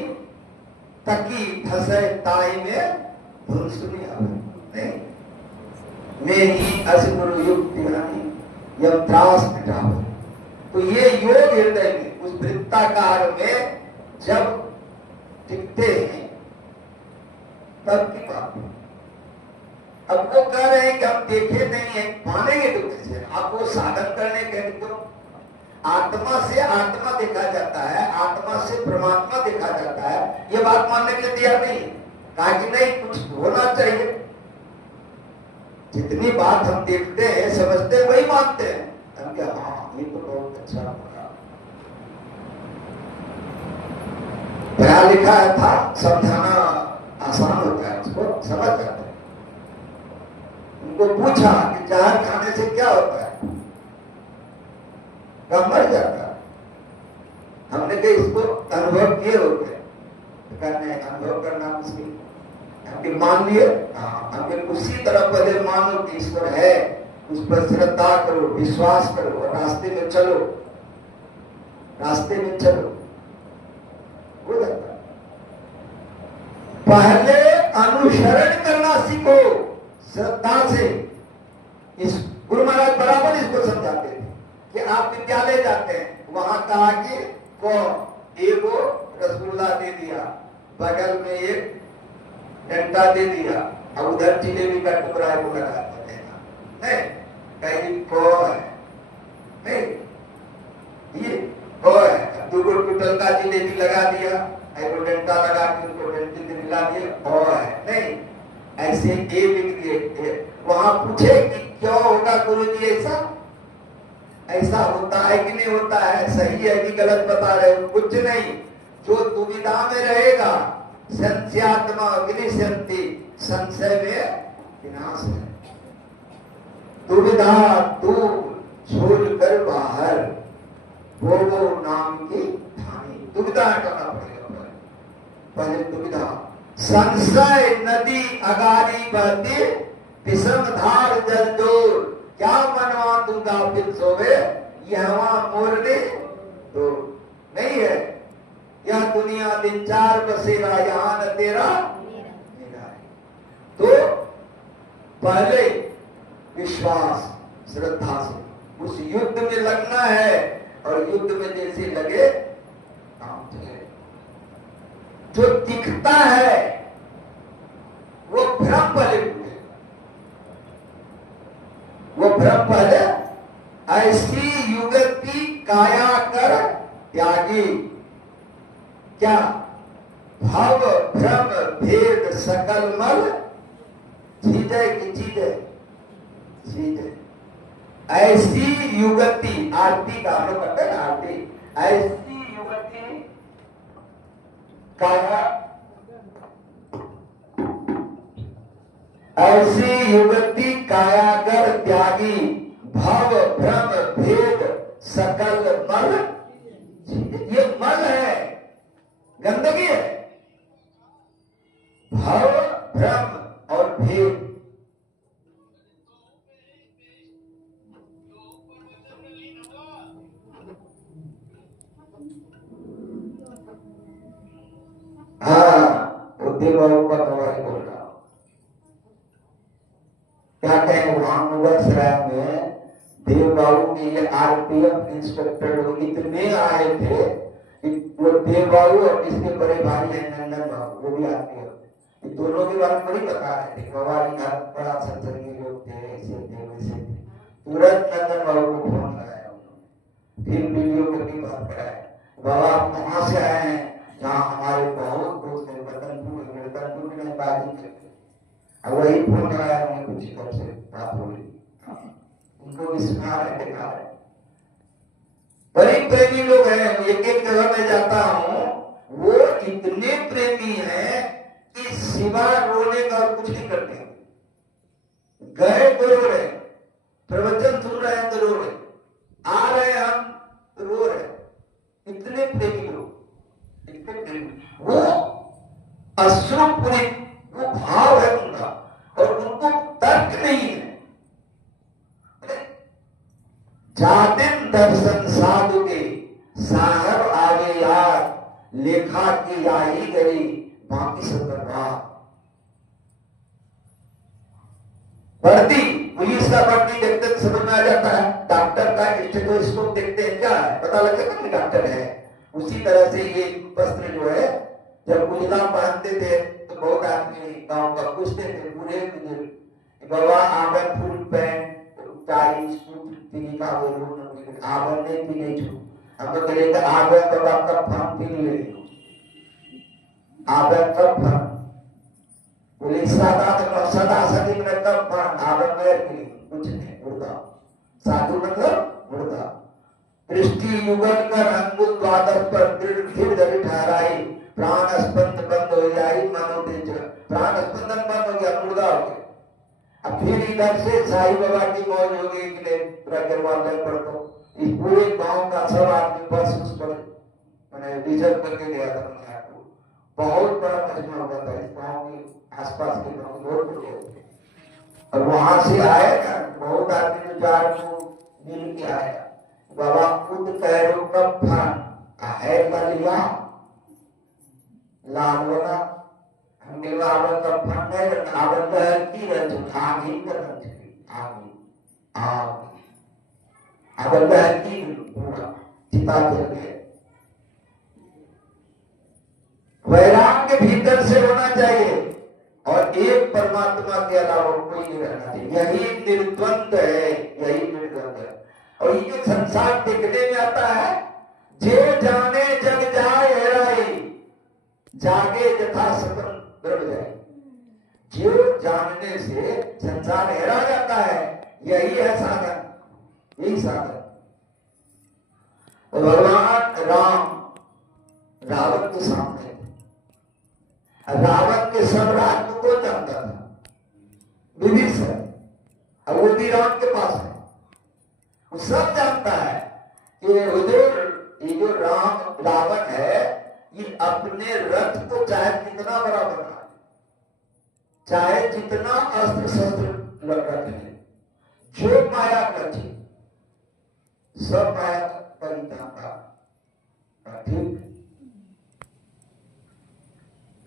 तकी फसे ताई में धुन सुनी नहीं मेरी असगुरु युक्ति यम त्रास मिटाओ। तो ये योग हृदय में उस वृत्ताकार में जब टिकते हैं तब की बात। अब वो कह रहे हैं कि हम देखे नहीं है, मानेंगे तो कैसे? आपको साधन करने के तो आत्मा से आत्मा देखा जाता है, आत्मा से परमात्मा देखा जाता है। ये बात मानने के लिए तैयार नहीं। कहा कि नहीं, कुछ होना चाहिए। जितनी बात हम देखते हैं समझते हैं वही मानते हैं। हम क्या, हाँ ये तो बहुत अच्छा होगा, पढ़ा लिखा था, समझाना आसान होता है, उसको समझ जाते हैं। उनको पूछा कि जहर खाने से क्या होता है? कब मर जाता है? हमने कहा इसको अनुभव किए होते करने, अनुभव करना मुश्किल। हमने मान लिए, हाँ, हमने उसी तरह पहले मानो कि ईश्वर है, उस पर श्रद्धा करो, विश्वास करो और रास्ते में चलो, रास्ते में चलो, हो जाता। पहले अनुसरण करना सीखो श्रद्धा से। इस गुरु महाराज बराबर इसको समझाते थे कि आप विद्यालय जाते हैं, वहां कहा कि कौन एगो रसगुल्ला दे दिया, बगल में एक डंडा दे दिया, और उधर जिलेबी का टुकड़ा को लगा देना, नहीं कहीं को है, नहीं ये को है, दो टूटल का जिलेबी लगा दिया, एक डंडा लगा के उनको डंडे मिला दिया, और है नहीं ऐसे ए लिख दिए। वहां पूछे कि क्यों होगा गुरुजी ऐसा? ऐसा होता है कि नहीं होता है, सही है कि गलत बता रहे हो? कुछ नहीं, जो दुविधा में रहेगा संशयात्मा विनिशन्ति, संशय में विनाश है। दुविधा दूर छोड़कर बाहर वो नाम की ठानी। दुविधा करना पड़ेगा पहले दुविधा। संशय नदी अगारी बहती, विषम धार जल जोर, क्या मनवा दूंगा फिर सोवे, यहाँ मोरने तो नहीं है। यह दुनिया दिन चार बसेरा, यहाँ न तेरा मेरा है। तो पहले विश्वास श्रद्धा से उस युद्ध में लगना है, और युद्ध में जैसे लगे काम चले। जो दिखता है वो भ्रम पहले टूटे, वो भ्रम पहले। ऐसी युगति काया कर त्यागी, क्या भव भ्रम भेद सकल मल, चीजे की चीजे चीजे। ऐसी युगति, आरती का हम लोग करते हैं आरती, ऐसी युगति काया, ऐसी युगति कायागर त्यागी, भव भ्रम भेद सकल मल। ये मल है, गंदगी है, भव भ्रम और भेद। हाँ, बुद्धि बाबू का दवाई बोल रहा। क्या कहें, वहां मुगलसराय में देव बाबू में ये आरपीएफ इंस्पेक्टर लोग इतने आए थे कि वो देव बाबू और इसके बड़े भाई हैं नंदन बाबू, वो भी आरपीएफ, इन दोनों के बारे में बड़ी बता रहे थे। गवारी का बड़ा सत्संगी लोग थे, ऐसे थे वैसे थे। तुरंत नंदन बाबू को फोन लगाया, फिर वीडियो को भी बात कराया, बाबा आप कहाँ से आए हैं? जहाँ हमारे बहुत दोस्त हैं बदनपुर में बाजी करते, अब वही फोन लगाया, उन्हें कुछ तरह से बात हो गई, उनको भी सुना रहे देखा रहे। बड़े प्रेमी लोग हैं, एक एक जगह में जाता हूँ, वो इतने प्रेमी हैं कि सिवा रोने का कुछ नहीं करते। गए तो रो रहे, प्रवचन सुन रहे हैं तो रो रहे, आ रहे हम तो रो रहे, इतने प्रेमी लोग, इतने प्रेमी, वो अश्रुपूरी वो भाव है उनका, और उनको तर्क नहीं है। जातिन दर्शन साधु के साहब आगे यार, लेखा की आई गई बाकी सब बर्बाद। वर्दी, पुलिस का वर्दी देखते तो समझ में आ जाता है, डॉक्टर का स्टेथोस्कोप देखते हैं क्या है, पता लगता है डॉक्टर है। उसी तरह से ये वस्त्र जो है, जब गुजरा पहनते थे तो बहुत आदमी गांव का पूछते थे, पूरे बाबा आगर फुल पैंट टाई सूट पीने का वो आगर नहीं पीने छू, हम तो कहेंगे आगर तो आपका फन पी ले, आगर का फन पुलिस सदा सदी में तब फन आगर में कुछ नहीं मुर्दा, साधु मतलब मुर्दा। दृष्टि युगल कर अंगुल द्वादश पर दृढ़ ठहराई, प्राण स्पंद बंद हो जाए मानो तेज, प्राण स्पंदन बंद हो गया, मुर्दा हो गया। अब फिर इधर से साईं बाबा की मौज हो गई कि पढ़ो, इस पूरे गांव का सब आदमी बस उस पर मैंने रिजर्व करके गया था अपने को, बहुत बड़ा मजमा हुआ था इस गांव के आसपास के गांव बहुत बड़े थे, और वहां से आए ना बहुत आदमी तो चार को मिल के आया, बाबा खुद पैरों का फन है लिया लाभना हमने आवन का फन है, आवन का की रज आगे करना चाहिए, आगे आगे आवन का की पूरा चिता जल गए। वैराग्य भीतर से होना चाहिए और एक परमात्मा के अलावा कोई नहीं रहना चाहिए, यही निर्द्वंद है, यही निर्द्वंद है। और ये संसार देखने में आता है, जे जाने जग जाए हेराई, जागे जथा सकल दृढ़ जाए। जो जानने से संसार हेरा जाता है, यही है साधन, यही साधन। तो भगवान राम रावण के सामने, रावण के सब राज्य को जानता था, विभीषण, अब वो भी राम के पास है, वो सब जानता है कि ये जो रावण है, ये अपने रथ को चाहे कितना बड़ा बना, चाहे जितना अस्त्र शस्त्र रखे, जो माया रखे, सब माया परिणाम का ठीक।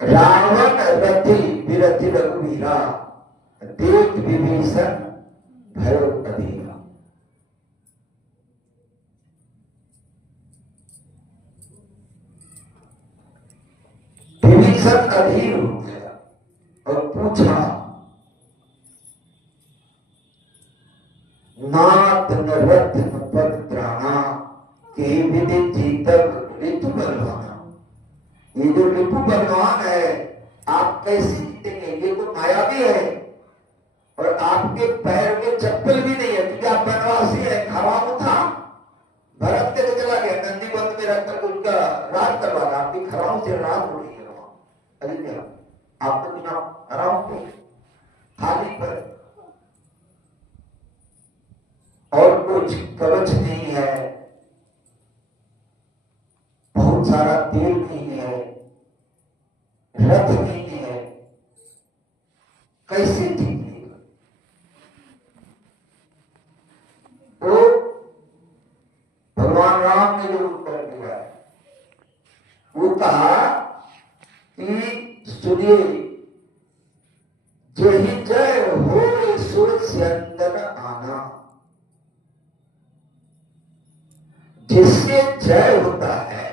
रावण रथी विरथी रघुवीरा, देख विभीषण भयो अधीरा। विभीषण अधीर हो गया और पूछा, नाथ न रथ न पद त्राणा, के विधि जीतब ऋतु बलवाना। ये जो रिपु बलवान है, आप कैसे जीतेंगे? ये तो मायावी है, और आपके पैर में चप्पल भी नहीं है, क्योंकि आप वनवासी है, खराब था, भरत के चला गया, नंदी बंद में रखकर उनका राज करवा, आपकी खराब से राज हो रही है वहां, आपको बिना आराम को खाली पर, और कुछ कवच नहीं है, बहुत सारा तेल नहीं है, रथ नहीं है, कैसे जीतेगा? तो भगवान राम ने जो उत्तर दिया है, वो कहा कि सुनिए, जय जय हो सुर से अंदर आना, जिससे जय होता है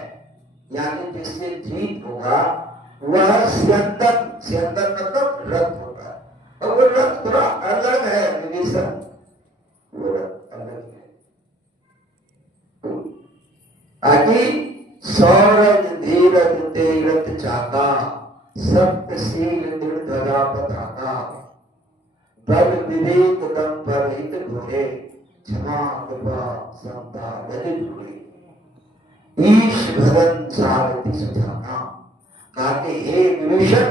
यानी जिससे जीत होगा वह स्यंदन, स्यंदन मतलब रथ होता है। और वो रथ थोड़ा अलग है विभीषण, वो रथ अलग है। आगे सौरज धीरज तेरथ चाका, सप्तशील निर्ध्वजा पताका, बल विवेक दम पर हित घोरे, क्षमा कृपा समता गज ढूंढे, ईश भदन सारथि सुजाना। कहते हे विभीषण,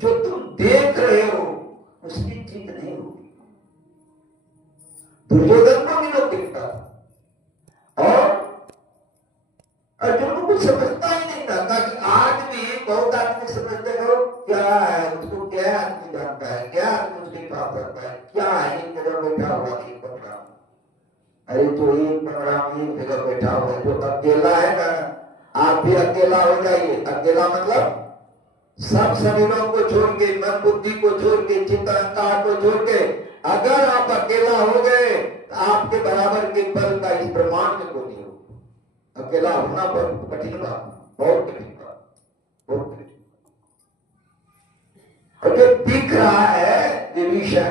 जो तुम देख रहे हो उसकी जीत नहीं होगी। दुर्योधन को भी लोग दिखता और अर्जुन को कुछ समझता ही नहीं था। ताकि आज भी बहुत आदमी समझते हो क्या है, उसको क्या आदमी जानता है, क्या आदमी उसके पास करता है, क्या है एक जगह बैठा हुआ एक बकरा। अरे तो एक बकरा एक जगह बैठा हुआ है, जो अकेला है ना, आप भी अकेला हो जाइए। अकेला मतलब सब शरीरों को छोड़ के, मन बुद्धि को छोड़ के, चित्त अहंकार को छोड़ के अगर आप अकेला हो गए तो आपके बराबर के बल का इस ब्रह्मांड में कोई नहीं हो। अकेला होना बहुत कठिन बात, बहुत कठिन बात, बहुत कठिन। और जो दिख रहा है विभीषण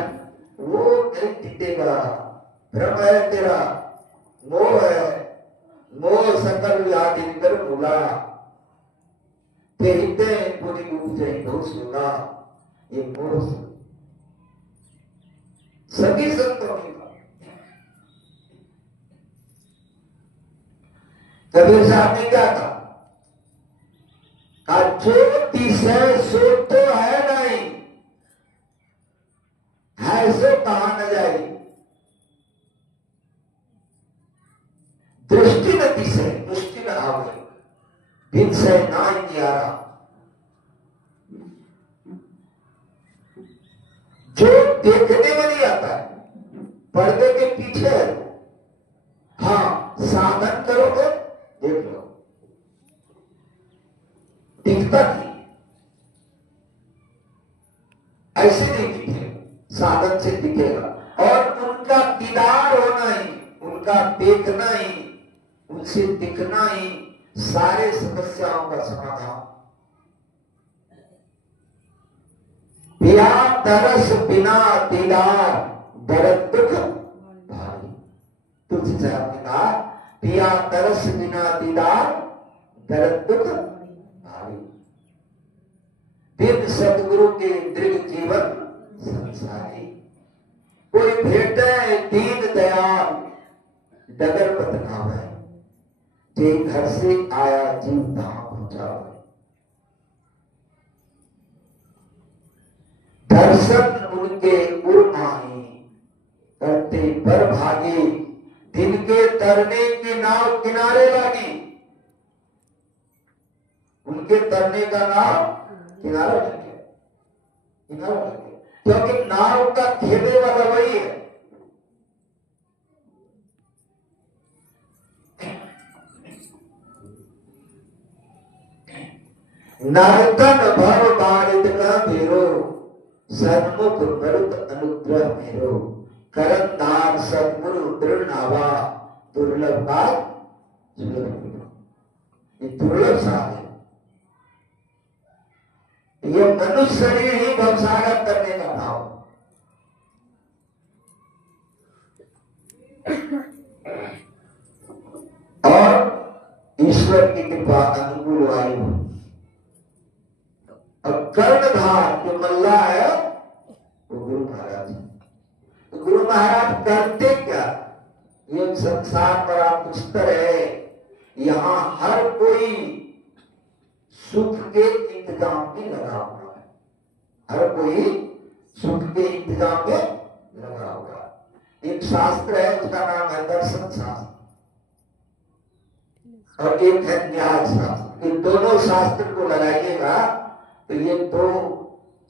वो नहीं जीतेगा। भ्रम है तेरा, मोह है, मोह सकल व्याधि कर मूला, कहते पूरी उपजय बहुत सुना। ये मोह सभी संतों की बात। कबीर साहब ने क्या कहा, जो दिशा सो तो है नहीं, है सो कहा न जाए। दृष्टि न दिशे, दृष्टि न आवे, दिन से ना न्यारा। जो देखने में नहीं आता है, पर्दे के पीछे है। हाँ, साधन करोगे देख लो, दिखता नहीं, ऐसे नहीं दिखेगा, साधन से दिखेगा। और उनका दीदार होना ही, उनका देखना ही, उनसे दिखना ही सारे समस्याओं का समाधान। पिया तरस बिना दीदार दर्द दुख भारी। तुलसी साहब ने कहा पिया तरस बिना दीदार दर्द दुख भारी। बिन सतगुरु के दृढ़ जीवन संसारी। कोई भेटे दीन दयाल डगर पतनावे, जे घर से आया जीव धाम पहुंचावे। दर्शन उनके उर्माही करते पर भागी, दिन के तरने की नाव किनारे लगी। उनके तरने का नाव किनारा लग गया, किनारा लग गया, क्योंकि नाव का खेने वाला वही है। नर्तन भव बारित का भेरो, सन्मुख मरुत अनुग्रह मेरो। करंदार सदगुरु दृढ़ नावा, दुर्लभ बात सुलभ। ये दुर्लभ साध है। ये मनुष्य शरीर ही भवसागर करने का भाव। और ईश्वर की कृपा अनुकूल वायु। और कर्णधार जो मल्ला है वो गुरु महाराज। तो गुरु महाराज करते क्या, ये संसार बड़ा दुस्तर है, यहाँ हर कोई सुख के इंतजाम में लगा हुआ है। हर कोई सुख के इंतजाम में लगा हुआ है। एक शास्त्र है उसका नाम है दर्शन शास्त्र और एक है न्याय शास्त्र। इन दोनों शास्त्र को लगाइएगा तो ये दो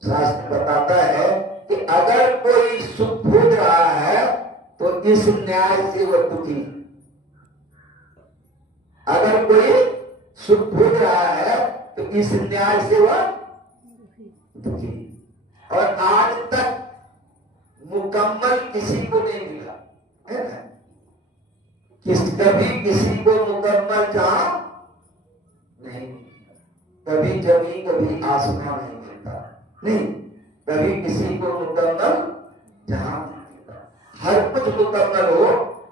शास्त्र बताता है कि अगर कोई सुख भोग रहा है तो इस न्याय से वह दुखी। अगर कोई सुख भोग रहा है तो इस न्याय से वह दुखी। और आज तक मुकम्मल किसी को नहीं मिला है ना। कभी किसी को मुकम्मल चाह नहीं, कभी जमीन कभी आसमान नहीं मिलता, नहीं, कभी किसी को मुकम्मल जहां नहीं मिलता। हर कुछ मुकम्मल हो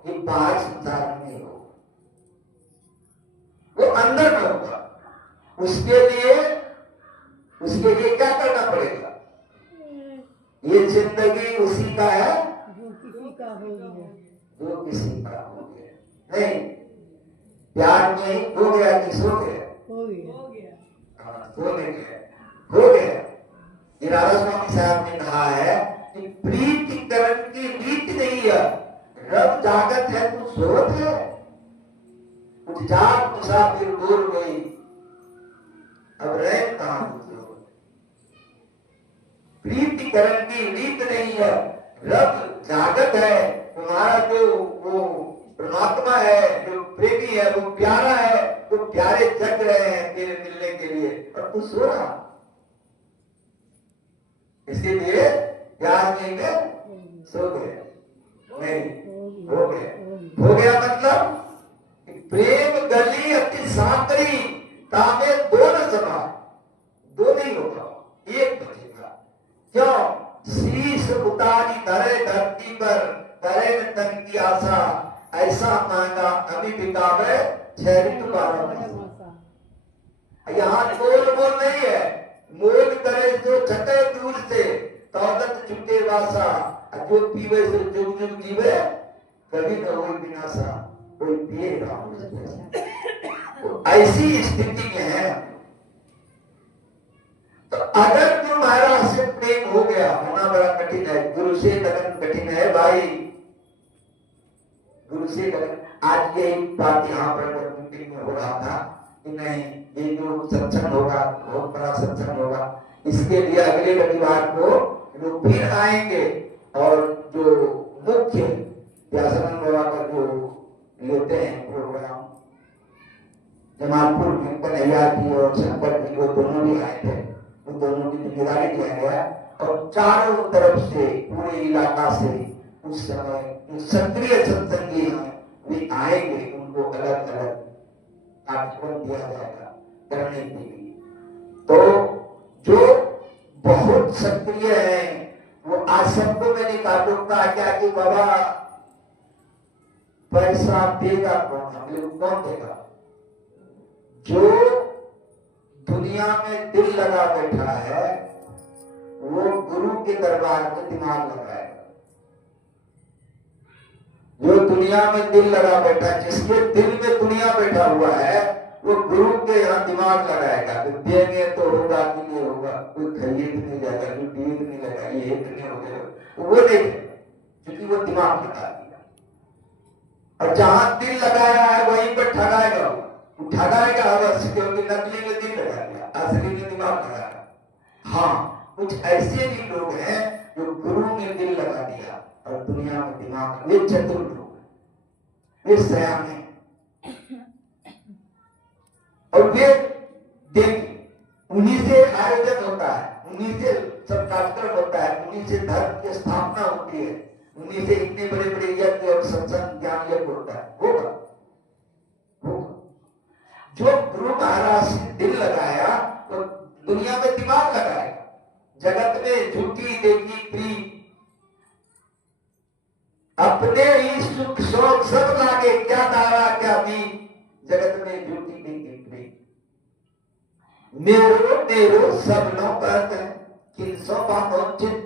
कि बाहर संसार में नहीं हो, वो अंदर में होगा। उसके लिए क्या करना पड़ेगा? ये जिंदगी उसी का है जो किसी का हो गया। नहीं, प्यार में हो गया कि सो गया? हो गया। ये राधा स्वामी साहब ने कहा है कि प्रीतिकरण की रीत नहीं है, रब जागत है तू सोवत है, कुछ जाग मुसाफिर दूर गई, अब रह कहां? प्रीतिकरण की रीत नहीं है, रब जागत है, तुम्हारा जो वो परमात्मा है, जो प्रेमी है, वो प्यारा है, वो प्यारे जग रहे हैं तेरे मिलने के लिए, और तू सो रहा। इसीलिए प्यार नहीं में सो गया, नहीं हो गया मतलब प्रेम गली अति साकरी तामे दो न समा, दो नहीं होगा, एक बचेगा। क्यों? शीश उतारी धरे धरती पर, करे न तन की आशा, ऐसा मांगा अभी बितावे छेरित बारह। यहाँ मोल नहीं है, मोल करे जो छटे दूर से, दौलत चुके वासा, जो पीवे से जुग जुग जीवे, कभी न हो विनाशा, कोई पिएगा। ऐसी स्थिति में है। तो अगर तुम्हारा से प्रेम हो गया, होना बड़ा कठिन है, गुरु से लगन कठिन है भाई, गुरु से लगन। आज यही बात यहाँ पर मीटिंग में हो रहा था कि नहीं, ये जो सत्संग होगा बहुत बड़ा सत्संग होगा, इसके लिए अगले रविवार को लोग फिर आएंगे, और जो मुख्य व्यासानंद बाबा का जो लेते हैं प्रोग्राम, जमालपुर में कन्हैया जी और शंकर जी, वो दोनों भी आए थे, उन दोनों की जिम्मेदारी दिया गया, और चारों तरफ से पूरे इलाका से उस समय सक्रिय सत्संगी भी आएंगे, उनको अलग अलग कार्यक्रम दिया जाएगा करने के लिए। तो जो बहुत सक्रिय है वो आज सबको मैंने कहा क्या कि बाबा पैसा देगा कौन? कौन देगा? जो दुनिया में दिल लगा बैठा है वो गुरु के दरबार में दिमाग लगाएगा। जो दुनिया में दिल लगा बैठा है, जिसके दिल में दुनिया बैठा हुआ है, वो गुरु के यहाँ दिमाग लगाएगा। तो देंगे तो होगा कि नहीं होगा, कोई खरीद नहीं जाएगा, कोई खरीद नहीं लगा, ये नहीं होगा, वो नहीं, क्योंकि वो दिमाग लगा दिया। और जहां दिल लगाया है वहीं पर ठगाएगा, ठगाएगा अवश्य, क्योंकि नकली में दिल लगा दिया, असली में दिमाग लगाया। हाँ, कुछ ऐसे भी लोग हैं जो गुरु में दिल लगा दिया और दुनिया में दिमाग, वे चतुर लोग, वे सयाने, और वे देख, उन्हीं से आयोजन होता है, उन्हीं से सब कार्यक्रम होता है, उन्हीं से धर्म की स्थापना होती है, उन्हीं से इतने बड़े बड़े यज्ञ और सत्संग ज्ञान यज्ञ होता है। होगा जो गुरु महाराज ने दिल लगाया वो दुनिया में दिमाग लगाएगा। जगत में झूठी देखी प्रीत, अपने ही सुख शोक सब लागे, क्या दारा क्या भी, जगत में झूठी देखी प्रीत। मेरो मेरो सब नो कहते हैं, किनसो बातोचित,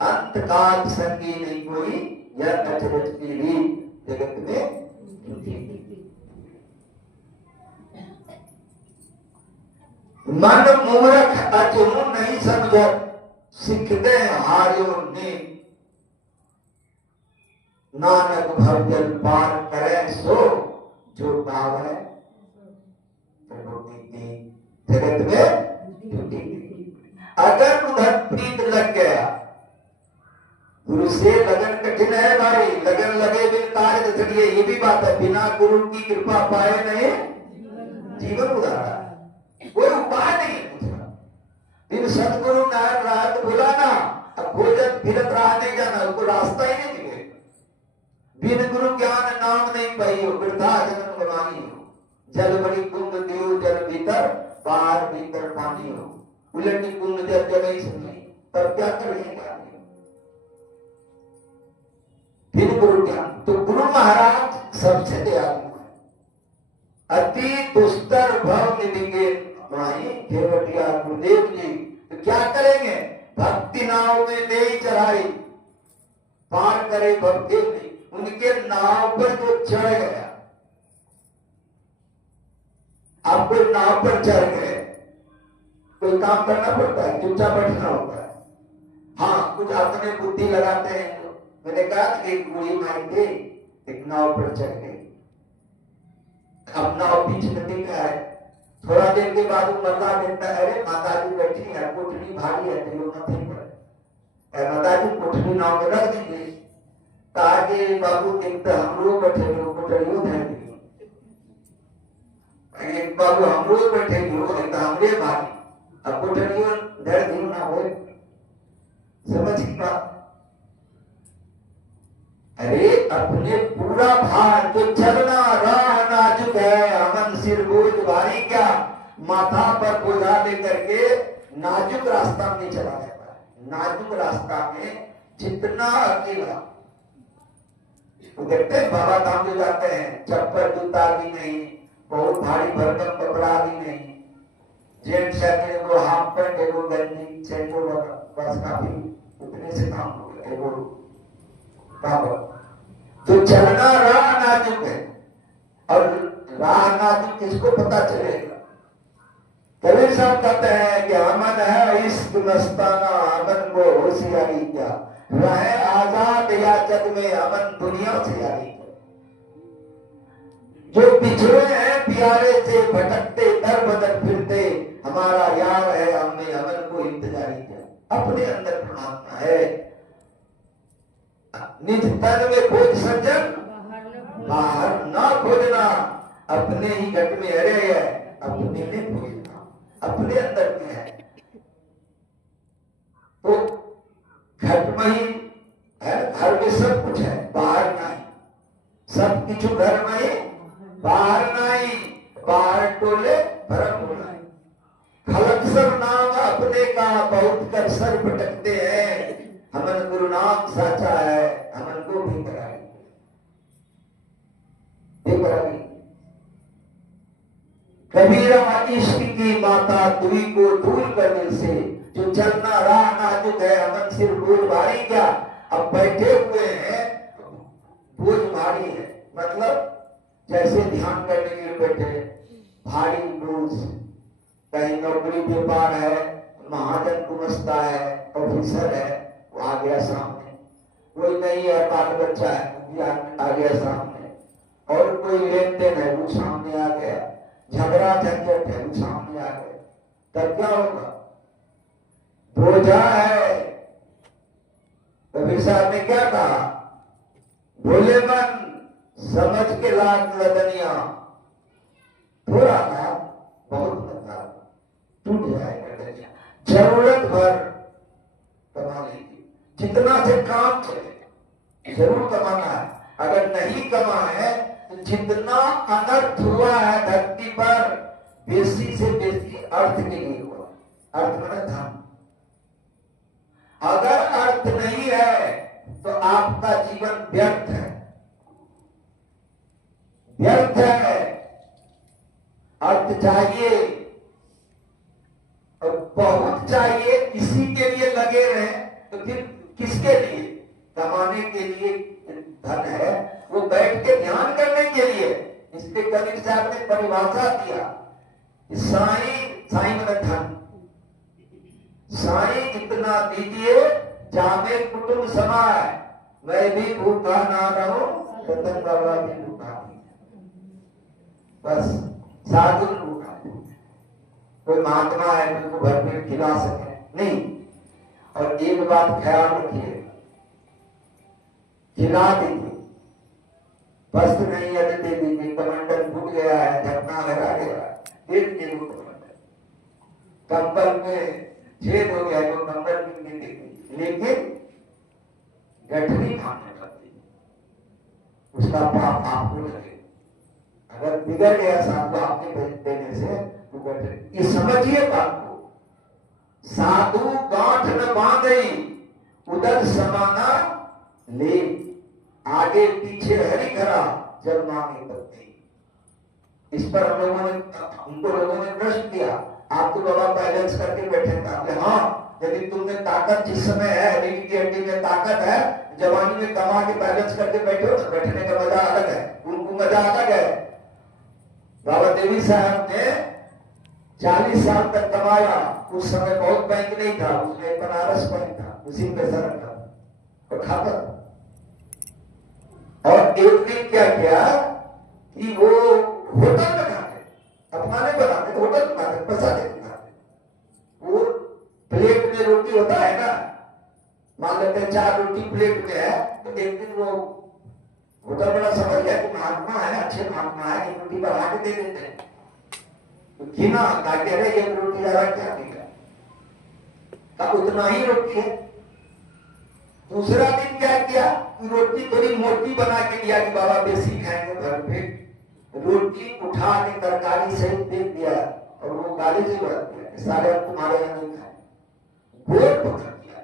अंत काल संगी नहीं कोई, यह नचरच की रीत, जगत में झूठी। मन मूर्ख अजू नहीं समझत, सिखते हारियो ने, नानक भवजल पार करे सो, जो पावे जगत में। अगर उधर प्रीत लग गया, गुरु से लगन कठिन है भाई, लगन लगे बिन कार्य झड़िए, ये भी बात है, बिना गुरु की कृपा पाए नहीं जीवन उधारा, कोई उपाय नहीं पूछा। फिर सतगुरु नारायण रहा तो बुलाना, अब भोजन फिरत रहा नहीं जाना, उसको रास्ता ही नहीं मिलेगा। बिन गुरु ज्ञान नाम नहीं पाई, गई हो, वृथा जन्म गवाई हो। जल बड़ी कुंभ दियो जल भीतर, बाहर भीतर पानी हो। उलटी कुंभ जब जगह सुनी, तब क्या करेगा? फिर गुरु ज्ञान। तो गुरु महाराज सबसे दयालु है। अति दुस्तर भव निधि के माई केवटिया गुरुदेव जी तो क्या करेंगे? भक्ति नाव में ले चढ़ाई, पार करे भक्ति नहीं। उनके नाव पर जो चढ़ गया, आप कोई नाव पर चढ़ गए, कोई काम करना पड़ता है, चुपचाप बैठना होता है। हाँ, कुछ अपने बुद्धि लगाते हैं। मैंने कहा कि एक बूढ़ी माई थी, एक नाव पर चढ़ गई। अब नाव बीच नदी का है। थोड़ा देर के बाद वो मरला देता है, अरे माता जी बैठी है, कोठरी भारी है, तो लोग नहीं पड़े। माता जी कोठरी नाव में रख दीजिए। कहा कि बाबू देखते हम लोग बैठे लोग कोठरियों धर दी। बाबू हम लोग बैठे लोग हमरे भारी, अब कोठरियों धर दी ना हो। समझ की बात? अरे अपने पूरा भार तो चलना राह नाजुक है, अमन सिर बोझ भारी क्या, माथा पर बोझा लेकर के नाजुक रास्ता में चला जाता है। नाजुक रास्ता में जितना अकेला, वो देखते हैं बाबा धाम जो जाते हैं, चप्पल जूता भी नहीं, बहुत भारी भरकम कपड़ा भी नहीं, जेंट्स कहते हैं वो हाफ पैंट है, वो गंजी चेको, बस काफी उतने से काम हो गया। वो बाबा तो चलना राह नाजुक है, और राह नाजुक किसको पता चलेगा? कबीर साहब कहते हैं कि अमन है इश्क मस्ताना, अमन को होशियारी क्या, रहे आजाद या जग में, अमन दुनिया से यारी क्या। जो पिछड़े हैं प्यारे से, भटकते दर बदर फिरते, हमारा यार है हमें, अमन को इंतजारी क्या। अपने अंदर परमात्मा है। निज तन में खोज सज्जन, बाहर ना खोजना, अपने ही घट में अरे है, अपने में खोजना, अपने अंदर में है। तो घट में ही है, घर में सब कुछ है, बाहर नहीं। सब कुछ घर में ही, बाहर नहीं। बाहर टोले भरम होना। खलक सब नाम अपने का, बहुत कर सर भटकते हैं, हमन गुरु नाम साचा है, हमन को भी कराई। कबीरा इश्क की माता दुई को दूर करने से, जो चलना राह नाजुक है, हमन सिर बोझ भारी क्या। अब बैठे हुए हैं, बोझ भारी है, मतलब जैसे ध्यान करने के लिए बैठे, भारी बोझ। कहीं नौकरी व्यापार है, महाजन कुमस्ता है, ऑफिसर है, वो आ गया सामने। कोई नहीं है, बाल बच्चा है, वो भी आ गया सामने। और कोई लेन देन है, वो सामने आ गया। झगड़ा झंझट है, वो सामने आ गया। तब क्या होगा? बोझा है। कबीर साहब ने क्या कहा? भोले मन समझ के लाग लदनिया, थोड़ा ना बहुत मतलब टूट जाएगा। जरूरत भर कमा लीजिए, जितना से काम चले जरूर कमाना है। अगर नहीं कमा है तो जितना अनर्थ हुआ है धरती पर, बेसी से बेसी अर्थ के लिए हुआ। अर्थ माने धन। अगर अर्थ नहीं है तो आपका जीवन व्यर्थ है, व्यर्थ है। अर्थ चाहिए और बहुत चाहिए, इसी के लिए लगे रहे तो फिर किसके लिए? कमाने के लिए धन है, वो बैठ के ध्यान करने के लिए। इसलिए कबीर साहब ने परिभाषा दिया, साईं मतलब धन। साईं इतना दीजिए जामे कुटुंब समाए, मैं भी भूखा ना रहूं, रतन बाबा भी भूखा नहीं। बस साधु भूखा, कोई महात्मा है उनको भर पेट खिला सके नहीं। और एक बात ख्याल रखिए, खिला दीजिए, वस्त्र नहीं है दे दीजिए, कमंडल फूट गया है, ढकना लगा गया, दे दीजिए वो कमंडल। कंबल में छेद हो गया तो कंबल भी दे दीजिए, लेकिन गठरी खाने लगती, उसका पाप आपको लगे। अगर बिगड़ गया साधु आपके देने से तो बैठे। ये समझिए बात को, साधु गांठ न बांधे उधर समाना ले, आगे पीछे हरी खरा जब मांगे पत्नी। इस पर हम लोगों ने, उनको लोगों ने प्रश्न किया, आप तो बाबा बैलेंस करके बैठे थे। हाँ, यदि तुमने ताकत जिस समय है, रीढ़ की हड्डी में ताकत है, जवानी में कमा के बैलेंस करके बैठे हो, तो बैठने का मजा अलग है, उनको मजा अलग है। बाबा देवी साहब ने 40 साल तक कमाया, उस समय बहुत बैंक नहीं था, उसमें बनारस बैंक था, उसी में पैसा रखा और खाता था। और एक दिन क्या किया कि वो होटल में खाते, अपना नहीं बनाते, होटल में खाते, पैसा दे खाते। वो प्लेट में रोटी होता है ना, मान लेते हैं 4 रोटी प्लेट में है, तो एक दिन वो होटल बड़ा समझ गया कि महात्मा है, अच्छे महात्मा है, एक रोटी बढ़ा के दे देते हैं। तो घिना कह रहे एक रोटी ज्यादा क्या देगा, उतना ही रोटी है। दूसरा दिन क्या किया, रोटी थोड़ी मोटी बना के दिया कि बाबा बेसी खाएंगे भर पेट। रोटी उठा के तरकारी सहित दे दिया और वो गाली से बढ़ दिया, सारे तुम्हारे यहाँ नहीं खाए। गोद पकड़ दिया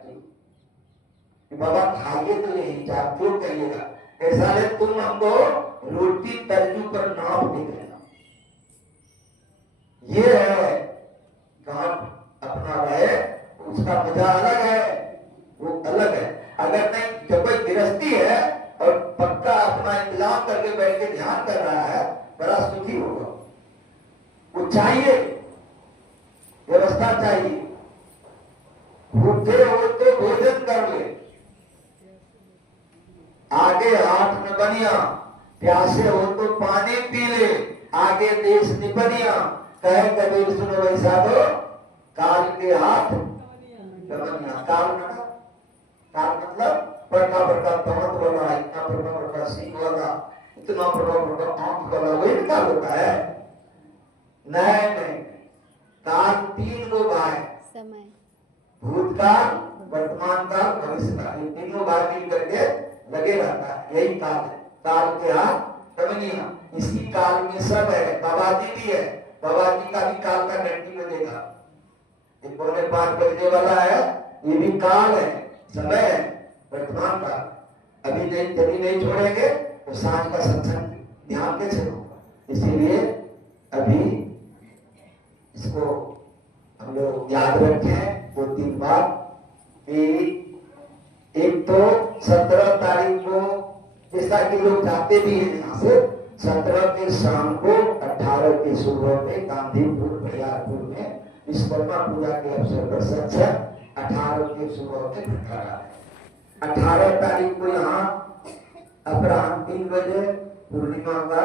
कि बाबा खाइए तो नहीं, आप जो कहिएगा, ऐसा है तुम हमको रोटी तर्जू पर नाप दे देना। ये है गांठ अपना रहे, उसका मजा अलग है, वो अलग है। अगर नहीं, जब कोई गृहस्थी है और पक्का अपना इंतजाम करके बैठ के ध्यान कर रहा है, बड़ा सुखी होगा। वो चाहिए, व्यवस्था चाहिए। भूखे हो तो भोजन कर ले, आगे हाथ में बनिया, प्यासे हो तो पानी पी ले, आगे देश निपनिया। कहे कबीर सुनो वैसा तो काल के हाथ बनिया। काल मतलब बड़का बड़का दांत वाला, इतना बड़का बड़का सींग वाला, इतना बड़ा बड़ा आंख वाला, वही काल होता है। नहीं, काल 3 गो भाई, समय, भूतकाल, वर्तमान काल, भविष्य काल, ये तीनों भाग मिल करके लगे रहता है, यही काल है। काल के हाथ कमनिया, इसी काल में सब है। बाबा जी भी है, बाबा जी का भी काल का घंटी में देखा, 4:45 बजने वाला है, ये भी काल है, समय है, वर्तमान काल। अभी नहीं, यदि नहीं छोड़ेंगे तो सांझ का सत्संग ध्यान कैसे होगा। इसीलिए अभी इसको हम लोग याद रखें 2-3 बात कि एक तो 17 तारीख को, जैसा कि लोग जाते भी हैं यहाँ से, 17 के शाम को, 18 की सुबह में गांधीपुर बरियारपुर में विश्वकर्मा पूजा के अवसर पर सत्संग, 18 की सुबह में भंडारा है। 18 तारीख को यहाँ अपराह्न 3 बजे पूर्णिमा का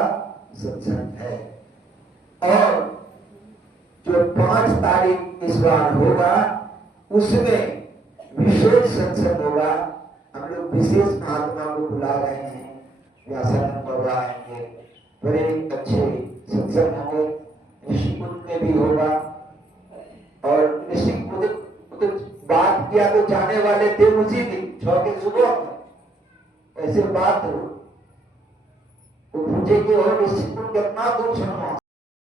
सत्संग है। और जो 5 तारीख इस बार होगा, उसमें विशेष सत्संग होगा। हम लोग विशेष महात्मा को बुला रहे हैं, व्यासानंद बाबा आएंगे, बड़े अच्छे सत्संग होंगे। ऋषिकुंज में भी होगा, और ऋषिकुंज तो बात किया तो जाने वाले थे उसी दिन 6 के सुबह में, ऐसे बात हो तो पूछे कि और ऋषिकुंज कितना दूर सुना